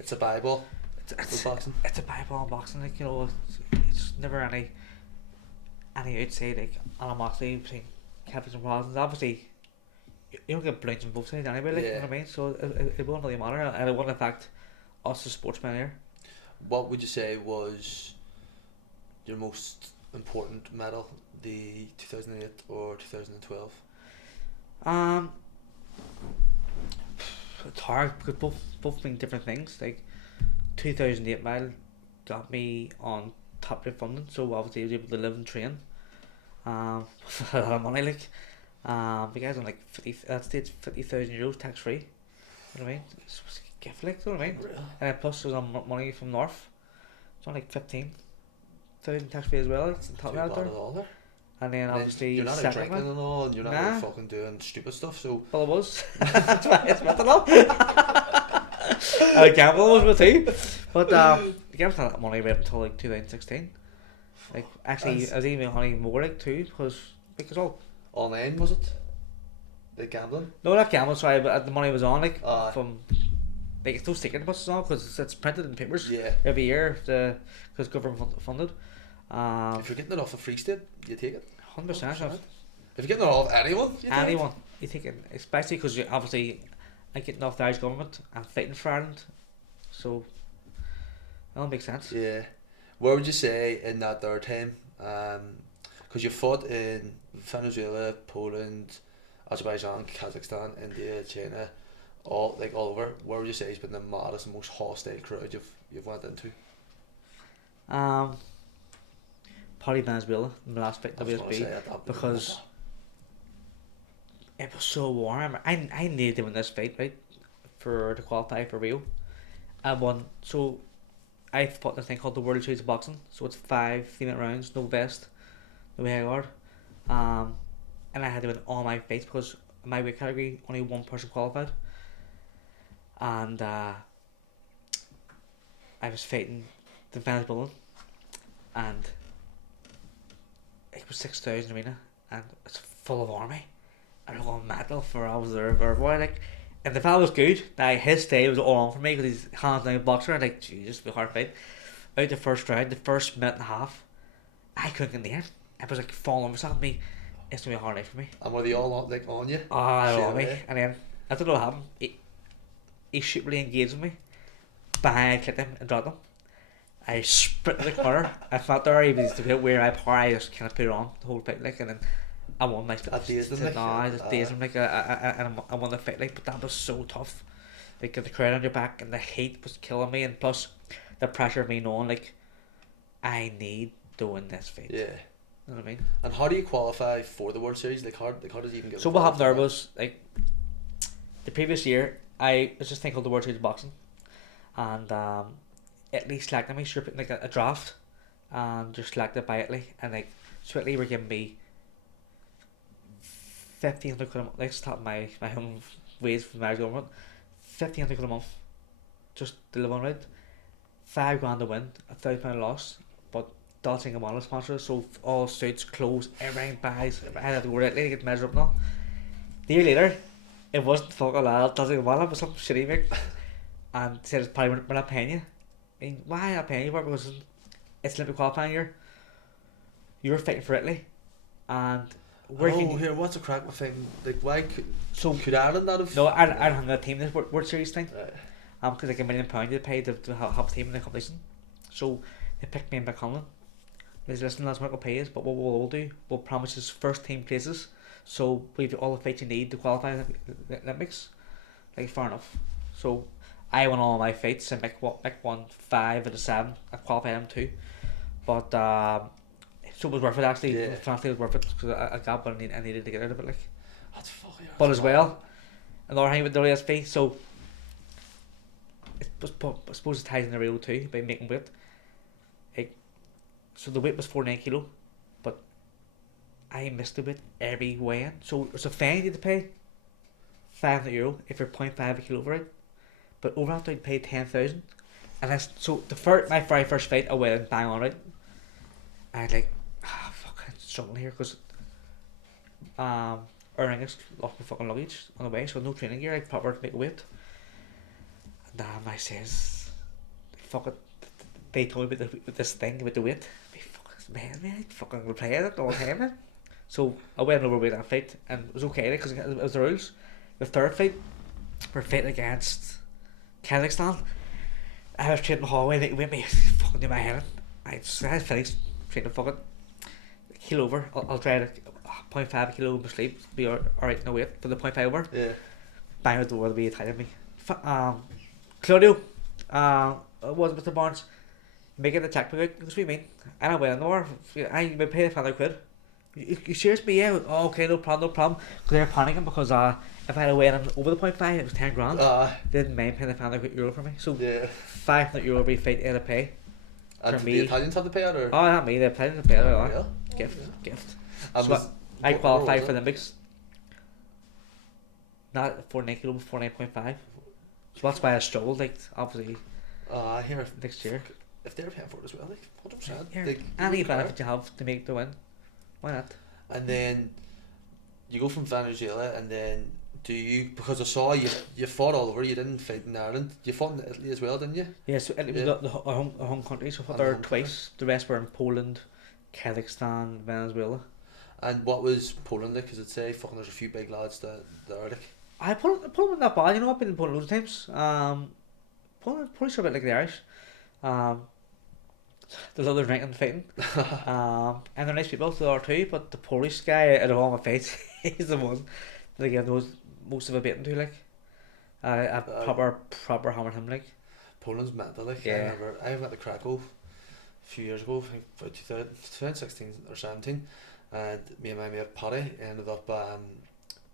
it's a Bible. It's boxing. It's a Bible in boxing, like, you know, it's never any outside, like, animosity between Catholics and Protestants. Obviously, you don't get blind on both sides anyway, like, you know what I mean? So it won't really matter, and it won't affect us as sportsmen here. What would you say was your most important medal, the 2008 or 2012? It's hard because both mean different things. Like, 2008 mile got me on top rate funding, so obviously I was able to live and train. With a lot of money, like, the guys on like 50,000 euros tax free. You know what I mean? It's a gift, like, you know what I mean? And plus there was on money from North. It's on like 15,000 tax free as well. It's top there. And then obviously you're not out drinking and all, and you're not out fucking doing stupid stuff. So well, it was. That's why it's methanol. Gamble was with too, but the game's not that money right until like 2016. Like, actually, I was even hunting more, like, too, because all 9 was it? The gambling? No, not gambling. Sorry, but the money was on, like, from, like, it's no secret buses on because it's printed in papers. Yeah. Every year, because government funded. If you're getting it off a free state, you take it. 100%. If you're getting it off anyone, you take it, especially because you obviously I'm getting off the Irish government. I'm fighting for Ireland, so that all makes sense. Yeah. Where would you say in that third time? Because Because you fought in Venezuela, Poland, Azerbaijan, Kazakhstan, India, China, all over. Where would you say has been the maddest and most hostile crowd you've went into? Probably Venezuela in the last fight I was gonna say WSB, that because it was so warm. I needed to win this fight, right, to qualify for Rio. I won. So I fought this thing called the World Series of Boxing. So it's 5 3-minute rounds, no vest, no head guard. And I had to win all my fights because in my weight category only one person qualified. And I was fighting the Venezuelan, and it was 6,000 arena, and it's full of army. And I got medal for I was there for like, and the fella was good. Now his stay was all on for me because he's hands down boxer. And like, Jesus, it was a hard fight. Out the first round, the first minute and a half, I couldn't get near. I was like falling beside me. It's gonna be a hard night for me. And were they all on you? Oh, they were on me. And then I don't know what happened. He stupidly engaged with me. Bang! I kicked him and dropped him. I sprinted the corner. I thought there he was a bit where I power. I just kind of put it on the whole fight, like, and then I won my. I dazed him, like, no, I just dazed him, like, I won the fight, like, but that was so tough. Like, the crowd on your back and the heat was killing me, and plus the pressure of me knowing, like, I need to win this fight. Yeah. You know what I mean? And how do you qualify for the World Series? How does it even get? So what happened there was, like, the previous year I was just thinking of the World Series of Boxing, and Italy selected me, so putting like a draft, and just selected by Italy, and like so Italy were giving me 1,500 quid a month. Like, stop my own wage from my government, 1,500 quid a month, just to live on, right. 5 grand to win, £1,000 loss, but Dolce & Gabbana sponsor, so all suits, clothes, everything, bags. I had to go to Italy to get measured up now. The year later, it wasn't fucking Dolce & Gabbana, it was some shitty mate, and said it's probably we're not paying you. I mean, why not paying you for it? Because it's Olympic qualifying year. You're fighting for Italy, and here, what's the crack with thing? Like, why could Ireland not have? No, I don't have a team in this World Series thing. Right. Because like £1 million you pay to have a team in the competition. So they picked me in McConnell. They said, listen, that's what we'll pay us, but what we'll do, we'll promise us first team places. So we've all the fights you need to qualify in the Olympics. Like, fair enough. So I won all my fights, and Mick won 5 out of 7. I qualified him 2. But so it was worth it, actually. Yeah. Financially it was worth it because I got what I needed to get out of it, like. That's fucking. But as well, another thing with the WSB, so it was, I suppose it ties in the Rio too by making weight. So the weight was 49 kilo, but I missed the weight every weigh-in. So it was a fine you had to pay €500 if you're 0.5 a kilo over it. But overall I'd pay 10,000. And that's so my very first fight I went and bang on it. And I'd like, fuck, I'm struggling here because Aer Lingus lost my fucking luggage on the way, so no training gear, I proper to make a weight. And I says, fuck it. They told me about this thing about the weight. Man, I fucking replaying it all the time, man. So I went overweight that fight, and it was okay because it was the rules. The third fight, we're fighting against Kazakhstan. I was training the hallway, they went me fucking do my head. I finished training fucking kilo over. I'll try to 0.5 kilo in my sleep, be alright in the weight for the 0.5 over. Yeah. Bang out the door to be Italian me. Claudio, was Mr. Barnes. Making the checkbook out, what do you mean? I don't win anymore. I would pay £500. You serious me? Yeah. Oh, okay, no problem. Because they were panicking because if I had a win over the 0.5, it was 10 grand. They didn't mind paying the €500 for me. So yeah. €500 every fight out of pay. And the Italians have to pay it, or? Oh, not me. The Italians have to pay it. Oh, yeah. Gift. So I qualified for the Olympics. Not 49 kilo, but 49.5. So that's why I struggled. Like, obviously. I hear next year. If they're paying for it as well, like 100%. Yeah. Any benefit you have to make the win, why not? And then you go from Venezuela, and then do you? Because I saw you fought all over. You didn't fight in Ireland. You fought in Italy as well, didn't you? Yeah, so Italy was our home country. So I fought there twice. The rest were in Poland, Kazakhstan, Venezuela. And what was Poland like? Because I'd say fucking there's a few big lads that are like. Poland was not bad. You know, I've been in Poland loads of times. Poland, pretty sure a bit like the Irish. There's other drinking and fighting. And they're nice people, so they are too, but the Polish guy out of all my fights, he's the one that I give most of a beating to, like. I proper hammered him, like. Poland's mental, like. Yeah. I went to Krakow a few years ago, I think about 2016 or 17, and me and my mate Paddy ended up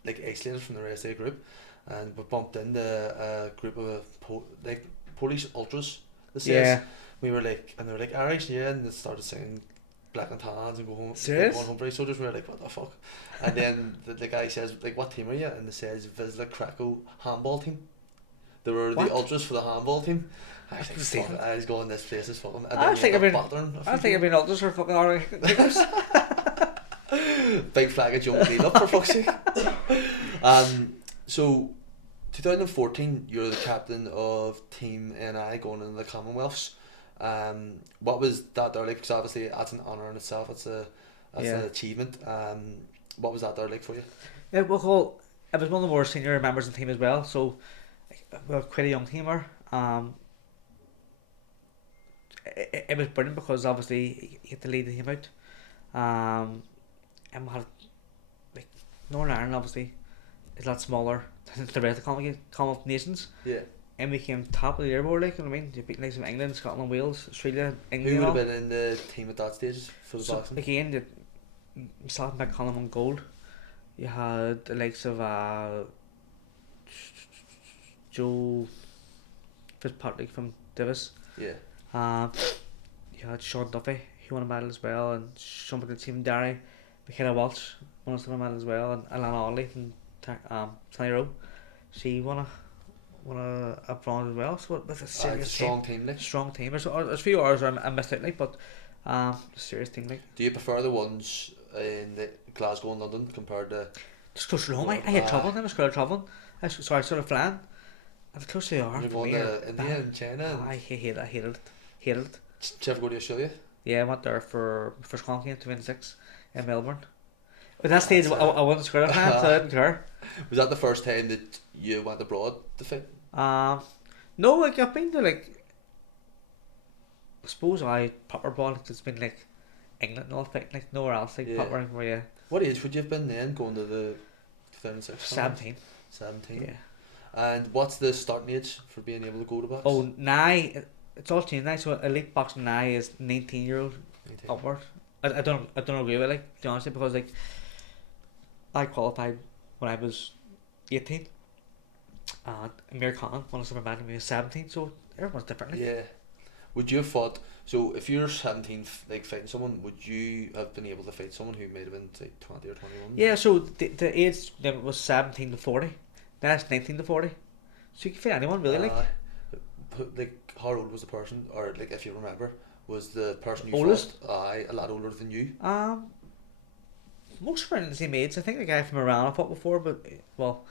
like isolated from the rest of the group, and we bumped into a group of Polish ultras. Yeah. We were like, and they were like Irish, yeah, and they started singing Black and Tans and Serious? going home for soldiers. We were like, what the fuck? And then the guy says, like, what team are you? And they says Wisla Krakow handball team. They were What? the ultras for the handball team. I was That's like, insane. fuck, I was going, this place is fucking. And I then think you I've end been- up battering a I few think I've been ultras for fucking hour. people. Big flag of Joe Deal up for fuck's sake. So 2014, you're the captain of Team NI going into the Commonwealths. What was that there like? Because obviously that's an honour in itself. That's Yeah. an achievement. What was that there like for you? Yeah, well, I was one of the more senior members of the team as well, so we were quite a young teamer. It was brilliant because obviously you had to lead the team out. And we had, like, Northern Ireland obviously is a lot smaller than the rest of the Commonwealth nations. Yeah. And we came top of the leaderboard, like, you know what I mean? You beat like some England, Scotland, Wales, Australia, Who England. would and have all. been in the team at that stage for the So boxing? again, yourself and McCollum on gold. You had the likes of Joe Fitzpatrick from Davis. Yeah. You had Sean Duffy, he won a medal as well, and Sean McCollum, Derry, McKenna Walsh won a medal as well, and Alana Audley from Sunny Row, she won a bronze as well. So it was a It's serious a strong team, like. strong team. There's a few hours I missed out, like, but serious team, like. Do you prefer the ones in the Glasgow and London compared to? Just closer to home. I had trouble. I was scared of travelling. I sort of flying. And the closer they are, You're for going me, to India and China. And I hated it. Hated it. did you ever go to Australia? Yeah, I went there for my first Commonwealth game, 26, in Melbourne. But that stage, That's I wasn't scared of flying, so I didn't care. Was that the first time that you went abroad to fight? No, like, I've been to, like, I suppose proper ball, it's been like England and all, like nowhere else, like, Yeah. proper where you What age would you have been then going to the 2006? 17. 17. Yeah. And what's the starting age for being able to go to box? Oh, now it's all changed now. So elite boxing now is 19-year-old 19. upward. I don't agree with it, like, to be honest, because like I qualified when I was 18, and Amir Khan, one of the man, was 17. So everyone's different. Like. Yeah. Would you have fought? So if you're 17, like fighting someone, would you have been able to fight someone who might have been like 20 or 21? Yeah. So the age limit was 17 to 40. Now it's 19 to 40. So you can fight anyone really, like. Like how old was the person, or like if you remember, was the person you Oldest? fought a lot older than you? Most were in the same age. I think the guy from Iran I fought before, but well,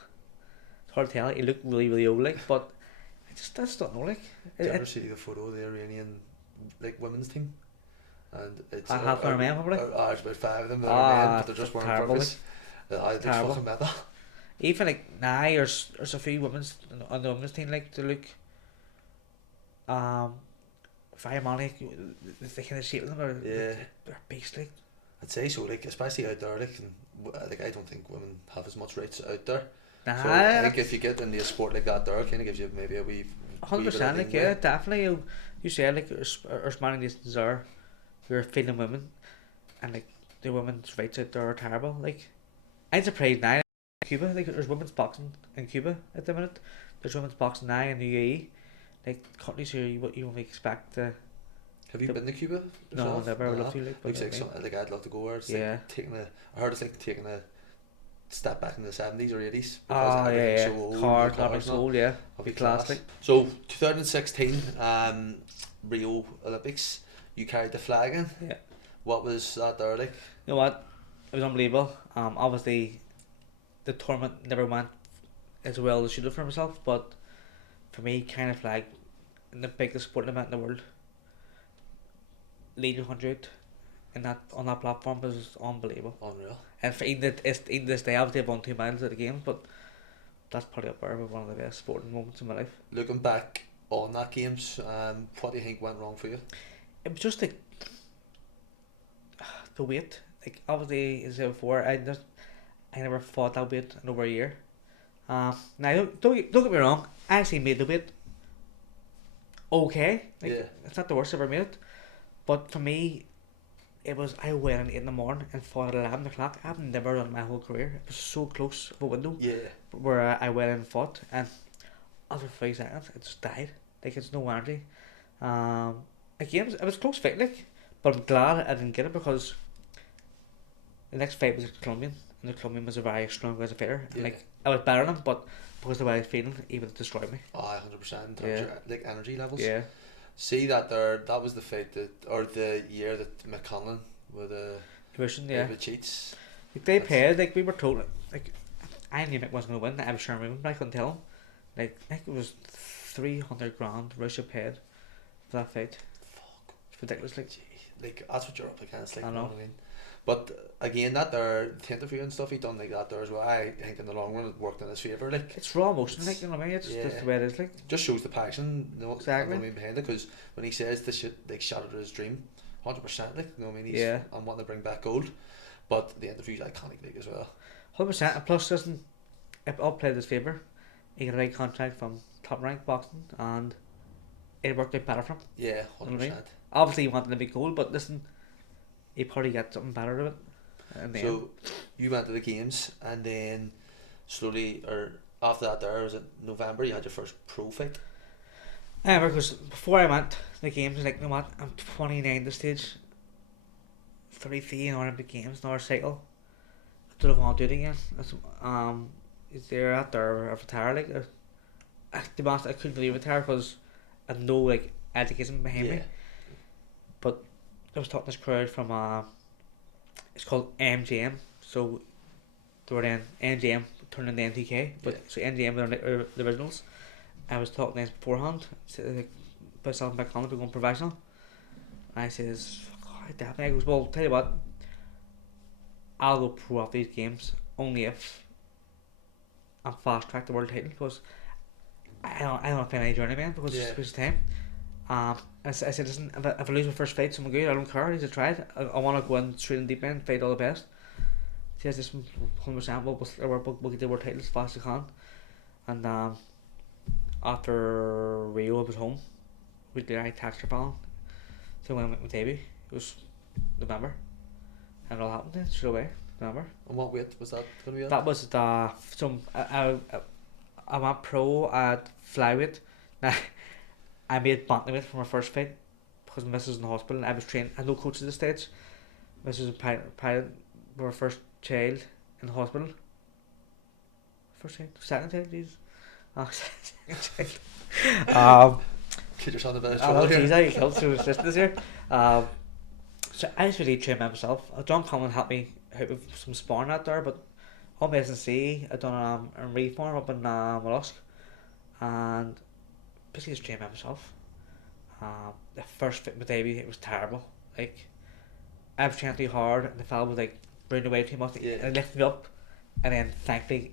it's hard to tell. He looked really old, like. But I just don't know, like. Did you ever see the photo of the Iranian like women's team? And it's Half our men probably. There's about 5 of them that are men, but they're just wearing terrible, burqas. I think Terrible. fucking metal. Even like now, there's a few women's on the women's team, like, to look very manic. The kind of shape of them are Yeah. they're beast, like. I'd say so, like especially out there, like, I don't think women have as much rights out there. Nah, So I think if you get into a sport like that, there kind of gives you maybe a wee. 100%, like, yeah, definitely. You said, like, there's many nations there who are feeding women, and like the women's rights out there are terrible. Like, I'm surprised now in Cuba, like, there's women's boxing in Cuba at the minute. There's women's boxing now in the UAE, like countries who you wouldn't expect to. Have you been to Cuba? No, yourself? never. I would Nah. love to, like, but Looks like I mean, something like I'd love to go there. It's Yeah. like taking I heard it's like taking a step back in the 70s or 80s. Oh yeah, so old, cars, the not cars and all. sold, yeah. I'll Be class, like. So 2016, Rio Olympics, you carried the flag in. Yeah. What was that there like? You know what? It was unbelievable. Obviously, the tournament never went as well as it should have for myself, but for me, kind of flag in the biggest sporting event in the world, leading 100 in that on that platform was unbelievable. Unreal. And for even this day, obviously I've won 2 medals at the game, but that's probably up there with one of the best sporting moments in my life. Looking back on that games, what do you think went wrong for you? it was just like the weight. Like obviously, as I said before, I never fought that weight in over a year. Now don't get me wrong. I actually made the weight okay. Like, Yeah. it's not the worst I've ever made it. But for me, it was I went at 8 in the morning and fought at 11 o'clock. I've never done my whole career. It was so close of a window Yeah. where I went and fought, and after 5 seconds, it just died. Like it's no energy. Again, it was a close fight, like, but I'm glad I didn't get it because the next fight was a Colombian, and the Colombian was a very strong as a fighter. And, Yeah. like I was better than him, but because of the way I was feeling, he would destroy me. Oh, 100%. Yeah. Like energy levels. Yeah, See that there, that was the fight that, or the year that McConnell with the division. Yeah, the cheats. like they That's- paid. Like we were told. Like I knew Mick wasn't gonna win. I was sure him, but I couldn't tell him. Like I think it was 300 grand Russia paid for that fight. Fuck. It's ridiculous. Like Gee, like that's what you're up against. Like, I you know know. what I mean. But again, that there, the interview and stuff he done like that there as well. I think in the long run it worked in his favour. Like, it's raw emotion. Like you know what I mean. It's just the way it is. Like just shows the passion. You know, Exactly. you know what I mean, behind it. Because when he says this shit, like shattered his dream, 100%. Like, you know what I mean. He's, Yeah. I'm wanting to bring back gold. But the interview's iconic, like as well. 100%. And plus, doesn't it all played his favour? He got a right contract from Top Rank Boxing, and it worked out better for him. Yeah, You know what I 100%. mean? Obviously, he wanted to be gold, but listen, he probably got something better of it. In the end. So you went to the games, and then slowly, or after that, there was it November. You had your first pro fight. I remember because before I went to the games, I was like, you know what, I'm 29 at this stage, 33 in Olympic Games, another cycle. I don't want to do it again. Is there out there a retire? Like, to be honest, I couldn't really retire because I had no like education behind me. But I was talking to this crowd from it's called MGM. So they were then MGM turned into NTK, but Yeah. so MGM were the originals. I was talking to them beforehand, so like myself back on, going professional. And I says, "God, definitely." I goes, "Well, tell you what, I'll go pro after these games only if I'm fast tracked the world title because I don't find any journey man because Yeah. it's waste of time." I said, "Listen, if I lose my first fight, someone good, I don't care. I need to try it. I want to go in straight in deep end, fight all the best." She says, "This 100%. We'll get the world title as fast as I can." And after Rio, I was home. We did I taxed her pal. So when I went with Davey, it was November, and it all happened then straight away. November. And what weight was that going to be at? That was I went pro at flyweight. Now I made bantamweight for my first fight because Mrs. was in the hospital and I was trained. I had no coach at the stage. Mrs. was pregnant with her first child in the hospital. First child, second child, please. Oh, second child. Kid yourself a bit of Oh, trouble geez, here. I killed two sisters here. So I just really trained by myself. John Common helped me out with some sparring out there, but on S&C, I done a reform up in Mollusk, and basically just trained by myself. The first fit with Davey, it was terrible. Like I was trying too hard, and the fella was like bringing away too much, Yeah. and he lifted me up, and then thankfully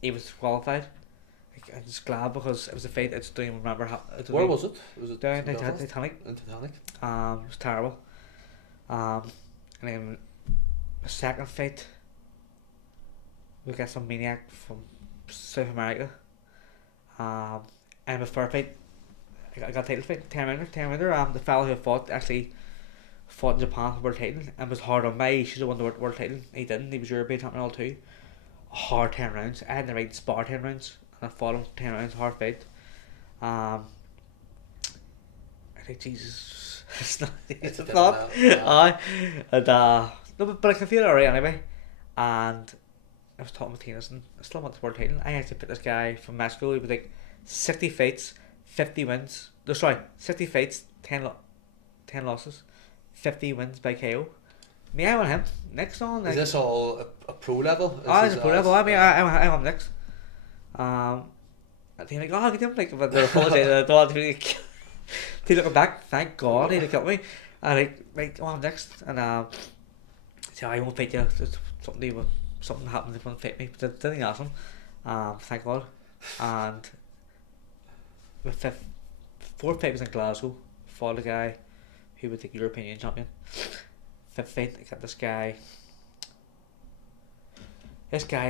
he was qualified. Like, I'm just glad because it was a fight I just don't even remember how. Where was it? Was it Down in Belfast? Titanic. In Titanic? It was terrible. And then the second fight, we got some maniac from South America. And the third fight, I got a title fight, 10 rounder. The fellow who fought actually fought in Japan for world title and was hard on me. He should have won the world title. He didn't. He was European champion all too. Hard 10 rounds. I had the right spar 10 rounds, and I fought him 10 rounds, hard fight. I think Jesus, it's not. It's a not. different now, Aye, and no, but I can feel it alright anyway. And I was talking with Tennyson. I still want the world title. I actually put this guy from Mexico. He was like 60 fights, 50 wins. No, sorry, 60 fights, 10 losses, 50 wins by KO. Me, I want him next on. Is Like, this all a pro level? it's a pro level. I mean, I want him next. I think like, oh, get him like, but they're apologizing. I don't want to be. He looking back, thank God he killed me. And like, oh, I'm next, and so I won't fight you. Something happened. They won't fight me, but didn't ask him. Thank God. And the fourth fight was in Glasgow. Fought a guy who was the European champion. Fifth fight, I got this guy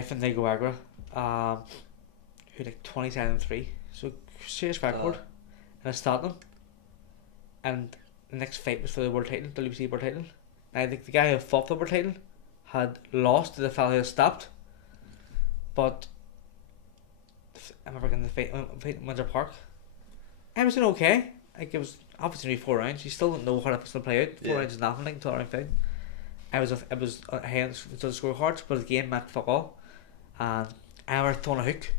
from Nicaragua, who like 27-3, so serious record, and I started him. And the next fight was for the world title, the WBC world title. And I think the guy who fought the world title had lost to the fellow who had stopped. But I remember getting the fight in Windsor Park. I was doing okay. Like, it was obviously only 4 rounds. You still don't know how to play out. 4 rounds is nothing, like, until round 5. I was ahead to the scorecards, but the game meant fuck all. And I remember throwing a hook.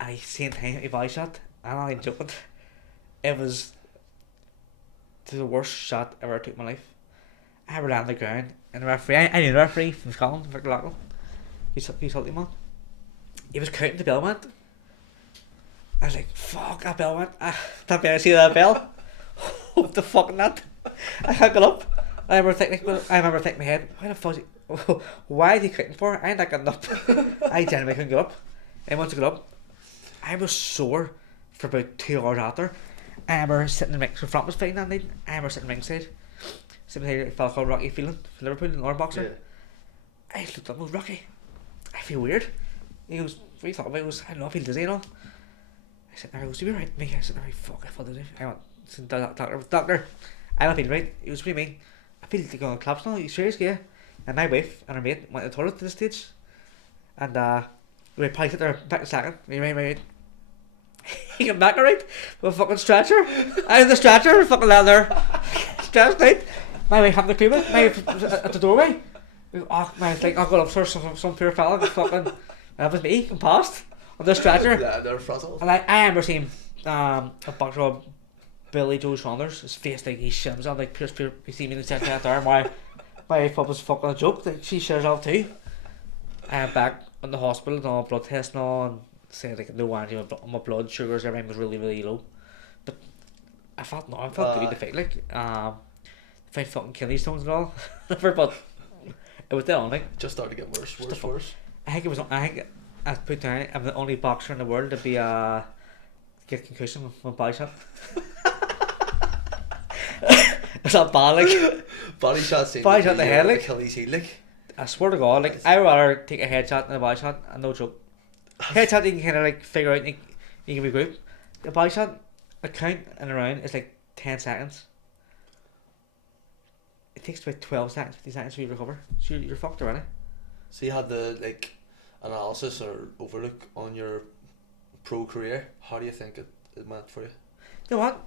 And same time, a body shot. And I'm not joking. It was the worst shot I ever took in my life. I ever landed on the ground, and the referee, I knew the referee from Scotland, Victor Lockle. He's salty man. He was counting the bell went. I was like, fuck, that bell went. That bell, see that bell? What the fuck is that? I can't get up. I remember thinking in my head, why the fuck is he, why is he counting for? I ain't not getting up. I genuinely couldn't get up. And once I got up, I was sore for about 2 hours after. I remember sitting in the ring, so Front was fighting that night. I remember sitting ringside. Sitting here, a fella called Rocky Phelan from Liverpool, an arm boxer. Yeah. I looked up and was Rocky. I feel weird. He goes, what do you thought about it? He goes, I don't know, I feel dizzy and all. I said, he goes, do you be right? Me? I said, no, fuck, I feel dizzy. I went, doctor, I don't feel right. He was, what do you mean? I feel like going to collapse now. Are you serious? Yeah. And my wife and her mate went to the toilet to the stage. And we probably sit there back a second. Right. He came back alright with a fucking stretcher. I in the stretcher, fucking leather, stretched out. My wife having the clue with my wife at the doorway. Oh, my wife's like, I'll go upstairs, some poor fella, fucking, that was me, and passed on the stretcher. Yeah, they're frazzled. And I remember seeing a boxer called Billy Joe Saunders, his face like he shims out like pure, you see me in the center there, my wife was fucking a joke, like she shares off too. I went back in the hospital, done all blood tests and all, and saying like no warranty on my blood sugars, everything was really low. But I felt good in the fight, like fight fucking kidney stones and all. But it was dead on, like just started to get worse. I think I put down I'm the only boxer in the world to be get concussion with my body shot. It's not bad, like body shot in the head, like Achilles heel, like I swear to God, like I would rather take a headshot than a body shot, and no joke. Headshot you can kind of like figure out, you can regroup. A body shot, a count and around is like 10 seconds. It takes about 12 seconds, 15 seconds to recover. So you're fucked already. So you had the like analysis or overlook on your pro career. How do you think it went for you? You know what?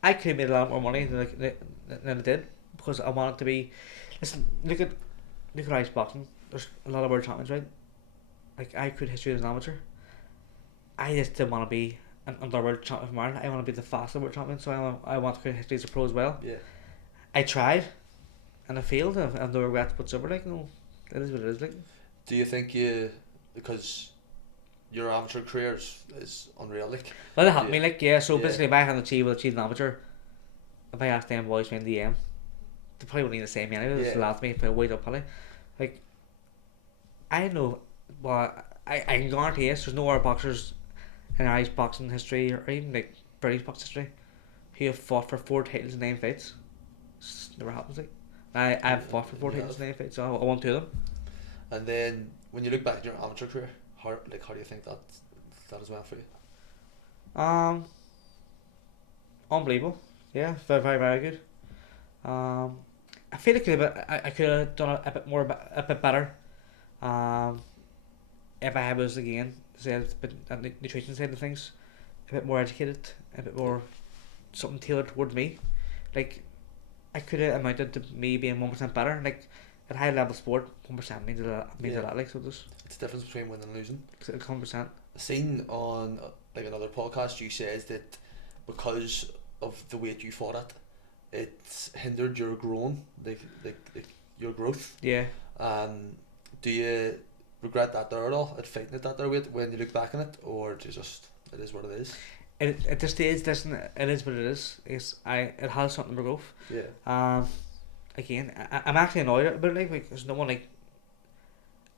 I could have made a lot more money than I did, because I wanted to be. Listen, look at ice boxing. There's a lot of world champions, right? Like I could history as an amateur. I just didn't want to be an underworld champion from Ireland. I want to be the fastest world champion, so I want to create history as a pro as well. Yeah. I tried, and I failed. I have no regrets whatsoever. Like no, it is what it is. Like. Do you think because your amateur career is unreal, like? Well, it happened me, like So basically, if I hadn't achieved an amateur, if I asked them boys in the DM, they probably wouldn't even say me anyway. They just laughed at me, but wait up, probably. Like, I know. Well, I can guarantee this, there's no other boxers in Irish boxing history, or even like British boxing history, who have fought for 4 titles in 9 fights. It never happens, like. I've fought for 4 titles in 9 fights, so I won 2 of them. And then when you look back at your amateur career, how do you think that has went for you? Unbelievable. Yeah, very very good. I feel like I could have done a bit better. If I was again, say the nutrition side of things, a bit more educated, a bit more something tailored towards me. Like I could have amounted to me being 1% better. Like at high level sport, 1% means a lot. Like so, it's the difference between winning and losing. 100%. Seen on like another podcast, you says that because of the weight you fought at, it's hindered your growing, like your growth. Yeah. Do you regret that there at all, at fighting at that there weight when you look back on it, or do you just it is what it is? At this stage, listen, it is what it is. It has something for growth. Yeah. Again, I'm actually annoyed about it, like there's no one like.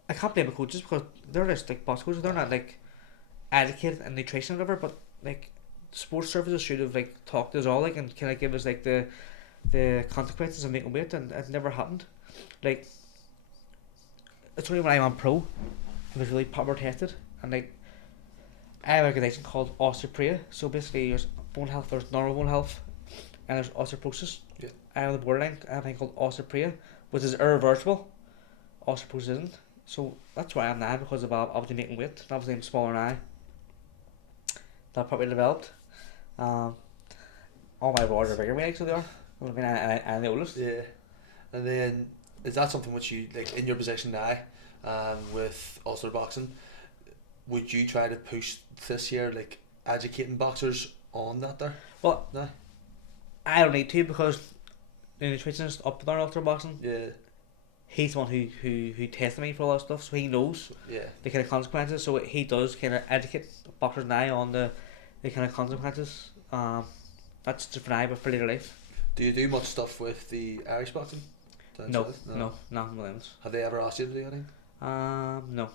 I can't blame the coaches because they're just like box coaches. They're not like educated in nutrition or whatever, but like sports services should have like talked to us all like and kind of give us like the consequences of making weight, and it never happened. Like it's only when I went pro it was really proper tested, and like I have an organisation called osteopenia. So basically there's bone health, there's normal bone health, and there's osteoporosis. Yeah. I have the borderline. I have a thing called osteopenia, which is irreversible. Osteoporosis isn't. So that's why I'm now, because of obviously making weight. Obviously I'm smaller now. That probably developed. All my rods are bigger than me, so they are. I mean, I'm the oldest. Yeah. And then, is that something which you, like, in your position now, with Ulster boxing, would you try to push this year, like, educating boxers on that there? Well, No? I don't need to, because the nutritionist up there in Ulster boxing, Yeah. he's the one who tested me for all that stuff, so he knows Yeah. the kind of consequences. So he does kind of educate boxers now on the kind of consequences. That's just for now, but for later life. Do you do much stuff with the Irish boxing? down No, south? no, nothing with them. Have they ever asked you to do anything? No.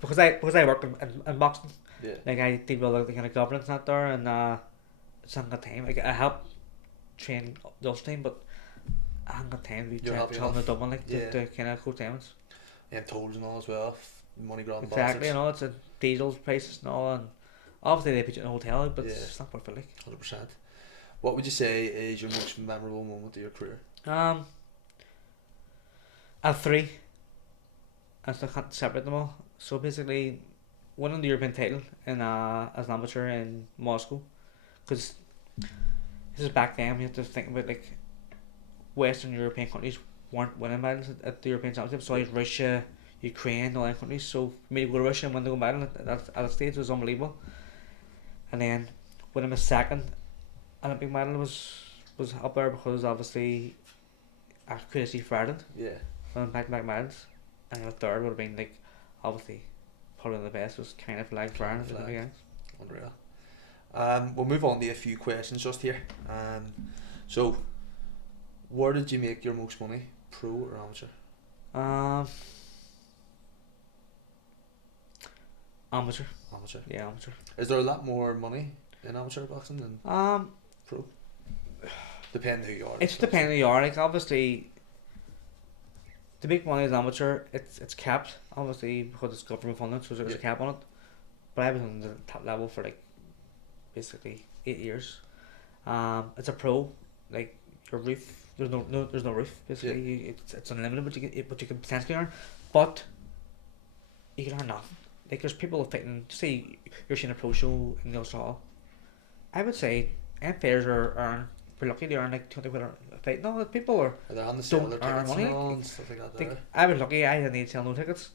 Because I work in boxing. Yeah. Like I deal with all the kind of governance out there, and it's not got time. Like I help train the Ulster team, but I haven't got time to be You're happy traveling to enough? Dublin like Yeah. to kind of coach tournaments. And tolls and all as well. Money grabbing Exactly, you bastards. know, it's a diesel prices and all, and obviously they put you in a hotel, but Yeah. it's not worth it. Like 100%. What would you say is your most memorable moment of your career? I have three. I still can't separate them all. So basically, winning the European title in as an amateur in Moscow, because this is back then. You have to think about like Western European countries weren't winning medals at the European Championships. So like Russia, Ukraine, all that countries. So for me to go to Russia and win the gold medal at that stage was unbelievable. And then winning my second Olympic medal was up there, because obviously I could see for Ireland. Yeah. Back medals, and the third would have been like obviously probably one of the best was kind of flag for Ireland. Flag. Yeah. Unreal. We'll move on to a few questions just here. So, where did you make your most money, pro or amateur? Amateur. Amateur. Yeah, amateur. Is there a lot more money in amateur boxing than pro? Depending who you are. It's depending who you are. Like obviously, the big money is amateur. It's capped obviously because it's government funded, so there's a cap on it. But I was on the top level for like basically 8 years. It's a pro, like your roof. There's no roof basically. Yeah. It's unlimited, but you can potentially earn, but you can earn nothing. Like there's people fighting. Say you're seeing a pro show in the Ulster Hall. I would say players are pretty lucky to earn like 20 quid a fight. No, people are they're on the sale don't of their earn tickets money. and all and stuff like that. Like, There. I was lucky. I didn't need to sell no tickets.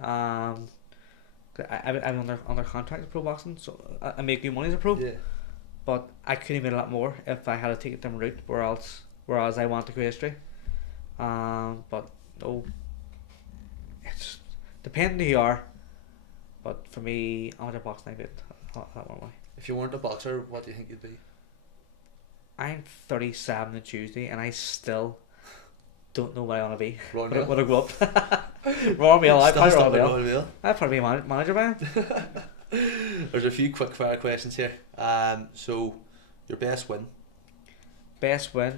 I was under contract with pro boxing, so I make good money as a pro. Yeah. But I could have made a lot more if I had to take a different route. Whereas I want to create history. But no, it's depending who you are. But for me, amateur boxing, I get that one way. If you weren't a boxer, what do you think you'd be? I'm 37 on Tuesday, and I still don't know what I want to be. Royal When I Mail? grow up. Royal Mail, I'd probably Still Royal Royal Mail. Mail. I'd probably be a manager man. There's a few quick fire questions here. So your best win? Best win,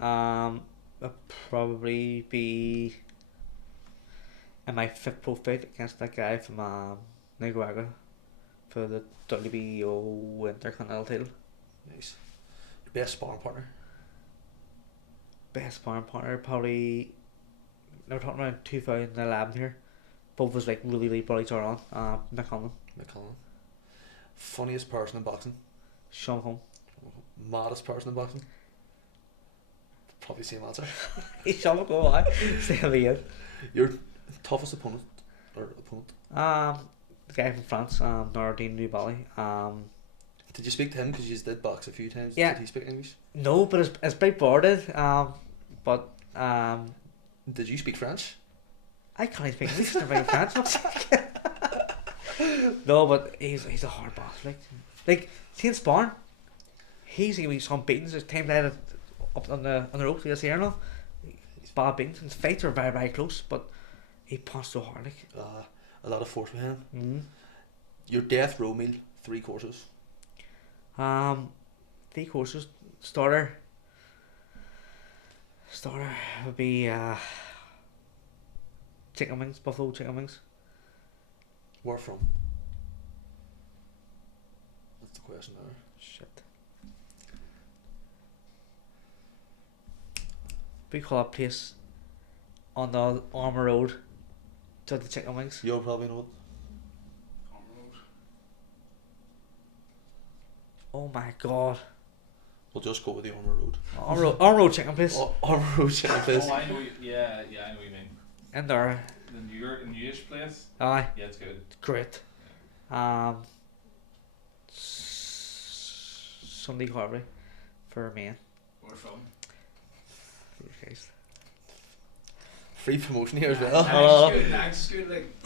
would probably be in my 5th pro fight against that guy from Nicaragua for the WBO Intercontinental title. Nice. Your best sparring partner? Best sparring partner, probably. We're talking around 2011 here. Both was like really brought each other on. McConnell, McConnell. Funniest person in boxing? Sean Holm. Maddest person in boxing? Probably same answer. He's Sean McConnell, why? Still the end. Your toughest opponent? The guy from France, Nordine Nubali. Did you speak to him because you did box a few times? Yeah. Did he speak English? No, but it's big boarded. But Did you speak French? I can't speak English. Never in France. No, but he's a hard boss. Like since born, he's some beatings. There's times I had up on the ropes. You see here now. He's bad beatings. His fights are very close, but he punched so hard. Like. A lot of force behind him. Mm. Your death row meal, 3 courses. Three courses. Starter would be chicken wings, buffalo chicken wings. Where from? That's the question there. Shit. We call that place on the Armour Road to the chicken wings. You'll probably know it. Oh my god. We'll just go with the Armour Road. Armour Road chicken place. Armour Road chicken place. Oh, I know. Yeah, I know what you mean. In there. The newish place. Aye. Yeah, it's good. Great. Sunday Carvery for me. Where from? Free promotion here as well. Nags is good. Like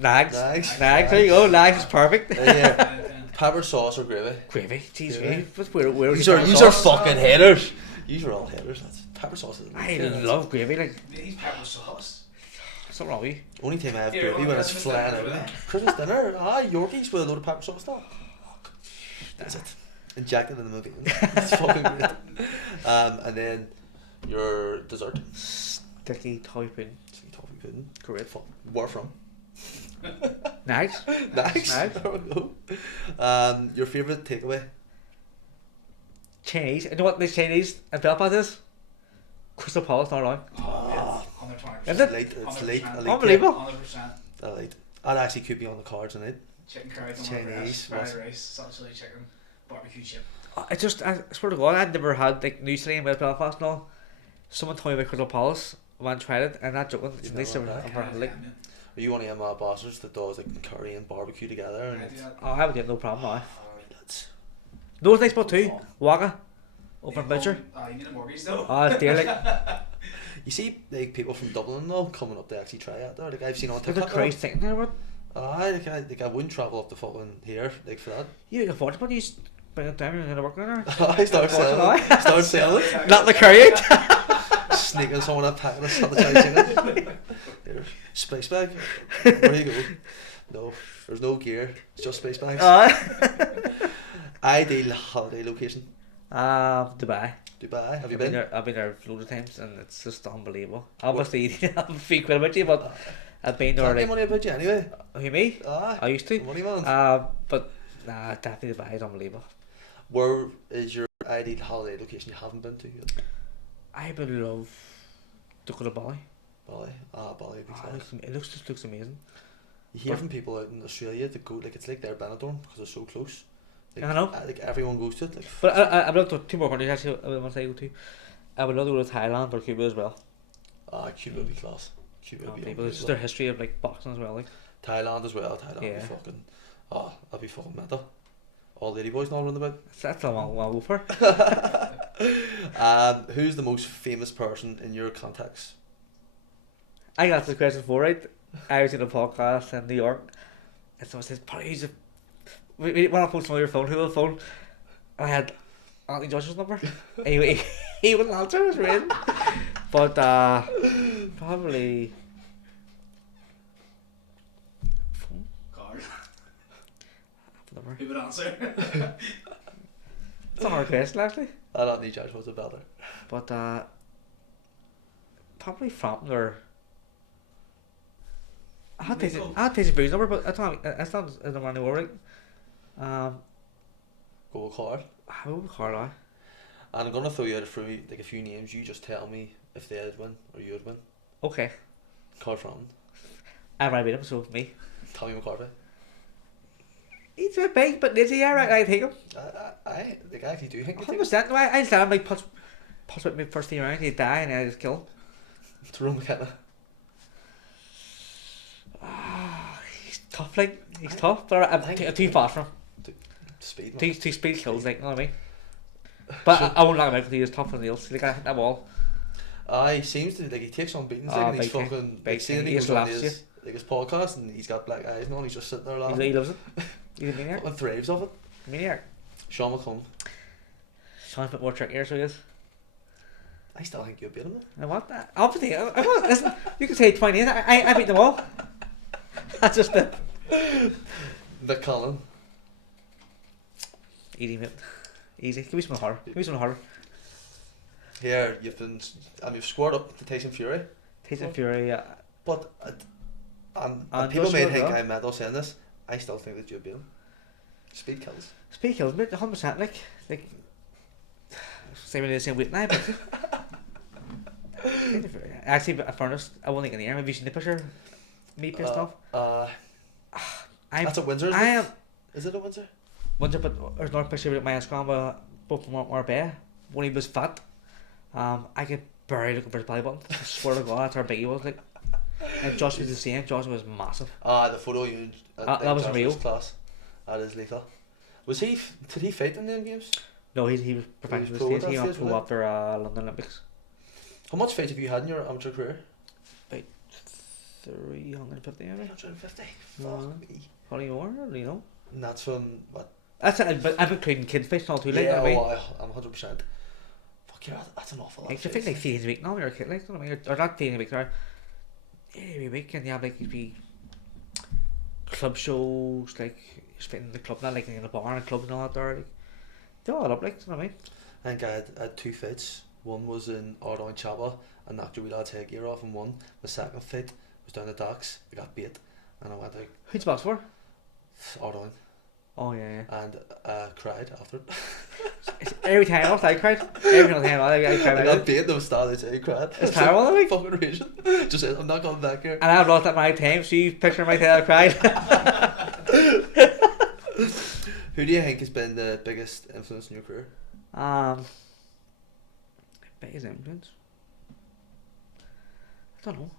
Nags. There you go. Nags is perfect. Yeah. Pepper sauce or gravy? Gravy. Jeez, Gravy. where These are fucking headers. These are all headers. That's pepper sauce. I love gravy. Like, these pepper sauce. something wrong with you. only time I have Here, gravy when it's Christmas flying dinner, out. yeah. Christmas dinner. Yorkies with a load of pepper sauce now. That's it. Inject it in the movie. It's fucking great. And then your dessert. Sticky toffee pudding. Sweet toffee pudding. Great. Where from? Nags. Nice. Nags. There we go. Your favourite takeaway? Chinese. You know what the Chinese in Belfast is? Crystal Palace, not wrong. Oh, yeah. 120%. Is it? It's late. 100%. Unbelievable. 100%. Elite. That actually could be on the cards tonight. Chicken curry, Chinese, fried what's- rice, salt chili chicken, barbecue chip. I swear to God, I'd never had like New City in West Belfast and all. Someone told me about Crystal Palace. I went and tried it, and not joking. It's You've nice. never I've had never had, like, Are you one of them bastards that does like curry and barbecue together? And I do that. oh, I would have no problem. Now. that's No, it's nice spot too. Wagga, over in Butcher. You need a mortgage though. Oh, it's dear. Like, you see like people from Dublin and all coming up to actually try it there. Like I've seen on look at TikTok. Christ thinking there, what? I wouldn't travel up to fucking here like for that. You can afford it, but you just bring it down and you're going to work on there. I start selling. Start selling. Not the curry. Sneaking someone a packet of salted chicken. Here, space bag. Where do you go? No, there's no gear. It's just space bags. Ideal holiday location. Dubai. Dubai. Have you I've been been? there. I've been there loads of times, and it's just unbelievable. Obviously, I'm a few quid about you, but I've been there Can't like. money about you anyway. Who me? Aye. I used to. Money man. But nah, definitely Dubai is unbelievable. Where is your ideal holiday location you haven't been to yet? I would love to go to Bali. Bali. Bali would be class. It just looks amazing. You hear from people out in Australia to go like it's like their Benidorm because they're so close. Like, I know. Like everyone goes to it. Like, But I've looked at two more countries actually. I would want to go to. I would love to go to Thailand or Cuba as well. Cuba would be class. Cuba would be It's just their history of like boxing as well. Like Thailand as well. Thailand would Yeah. be fucking. That'd be fucking meta. All lady boys not running about. that's the one I'll go for. Who's the most famous person in your contacts? I got this question before, right? I was in a podcast in New York, and someone says, "Paddy, who's when I post on your phone, who will phone?" And I had Anthony Joshua's number. he wouldn't answer. It was weird. But probably phone Card. number. Who would answer? It's a hard question actually. Anthony Joshua's a better. But probably Frampton or. I had Tasty Breeze number, but it's not in the money right. Go with Carl. I would Carlisle. And I'm gonna throw you out like a few names. You just tell me if they'd win or you'd win. Okay. Carl Frampton. I've already beat him, so me. Tommy McCarthy. He's a bit big, but is he alright? I take him. I actually do think. 100%. No, I just let him like punch with me first thing around, he'd die, and I just kill him. Tyrone McKenna. He's tough, like, he's tough, but I'm too fast for him. Speed. Two speed kills, like, you know what I mean? But I won't knock him out because he is tough on the nails. Like, I hit that wall. He seems to like he takes on beatings like, and he's big fucking big like seeing thing. he He goes just on laughs his like his podcast and he's got black eyes and all. He's just sitting there laughing. He loves it. He's a maniac. Fucking thrives off it. Maniac. Sean McComb. Sean's a bit more trickier, so he is. I still think you'll beat him. I want that. Obviously, listen, you can say 28. I beat them all. That's just it. Nick Cullen. Easy, mate. Easy. Give me some harder. Give me some harder. Here, you've scored up to Tyson Fury, Tyson Fury, but and And people may Joshua think as well. I'm mad saying this. I still think that you'd beat him. Speed kills. Speed kills, mate. 100%. Like, same in the same weight now, but. Tyson Fury. Actually, in fairness, I won't think in the air. Maybe you seen the picture. Me pissed off. That's at Windsor. I am. Is it at Windsor? Windsor, but there's another picture of my Instagram with both from Marbella when he was fat. I could barely look over his belly button. I swear to God, that's how big he was. Like, and Josh was the same. Josh was massive. The photo you. That was real. Class. That is lethal. Was he? Did he fight in them games? No, he was professional. He was He pro at went that stage, pro wasn't after London Olympics. How much fights have you had in your amateur career? 350 maybe. 150. No. Fuck me. Probably more, you know. And that's from what? That's it, but I've been creating kids fish all too late. Yeah, I mean, I'm 100%. Fuck yeah, that's an awful lot. like, of you think like fights. 3 days a week now when you're a kid, like, you know what I mean? Or not 3 days a week, sorry. Every week, and you have like, you'd be club shows, like, you're spending in the club, not like in a bar and a club and all that there. Like, they all add up, like, you know what I mean? I think I had 2 fights. One was in Ardown Chapel. I knocked your wee lad's headgear off and won. The second fight was down the docks. I got bait. And I went out Who'd you box for? Ardown Oh, yeah, yeah. and cried after it. Every time I cried. Every time I cried. I got bait and I was standing outside crying. It's terrible, like. Fucking raging. Just said, I'm not coming back here. And I've lost that many times, so you picture my tail I cried. Who do you think has been the biggest influence in your career? Biggest influence? I don't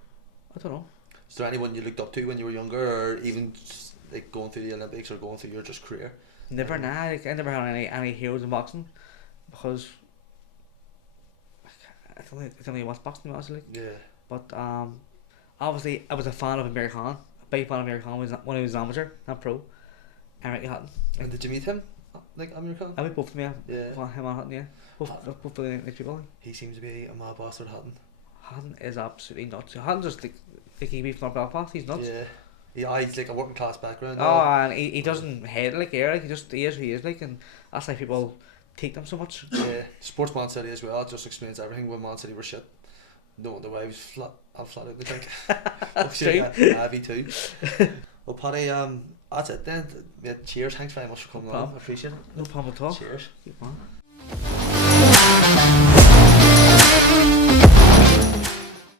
know. Is there anyone you looked up to when you were younger, or even just, like going through the Olympics or going through your just career? Never, nah. Like, I never had any heroes in boxing because I don't really watch boxing, honestly. Yeah. But obviously I was a fan of Amir Khan. A big fan of Amir Khan when he was an amateur, not pro. And Ricky Hutton. And did you meet him? Like Amir Khan? I mean both of them, yeah. Yeah. Well, him and Hutton, yeah. Both really nice people. He seems to be a mad bastard, Hutton. Hutton is absolutely nuts. Hutton's just like he beat from North Belfast. He's nuts. Yeah. Yeah, he's like a working class background. Oh, and he doesn't head like air. Like he is who he is. Like, and that's why people take them so much. Yeah. Sports Man City as well. It just explains everything. When Man City were shit, no wonder why he was flat out in the drink. That's true. true. Yeah, me too. Well, Paddy, that's it then. Yeah, cheers. Thanks very much for coming on. I appreciate it. No problem at all. Cheers. Keep on.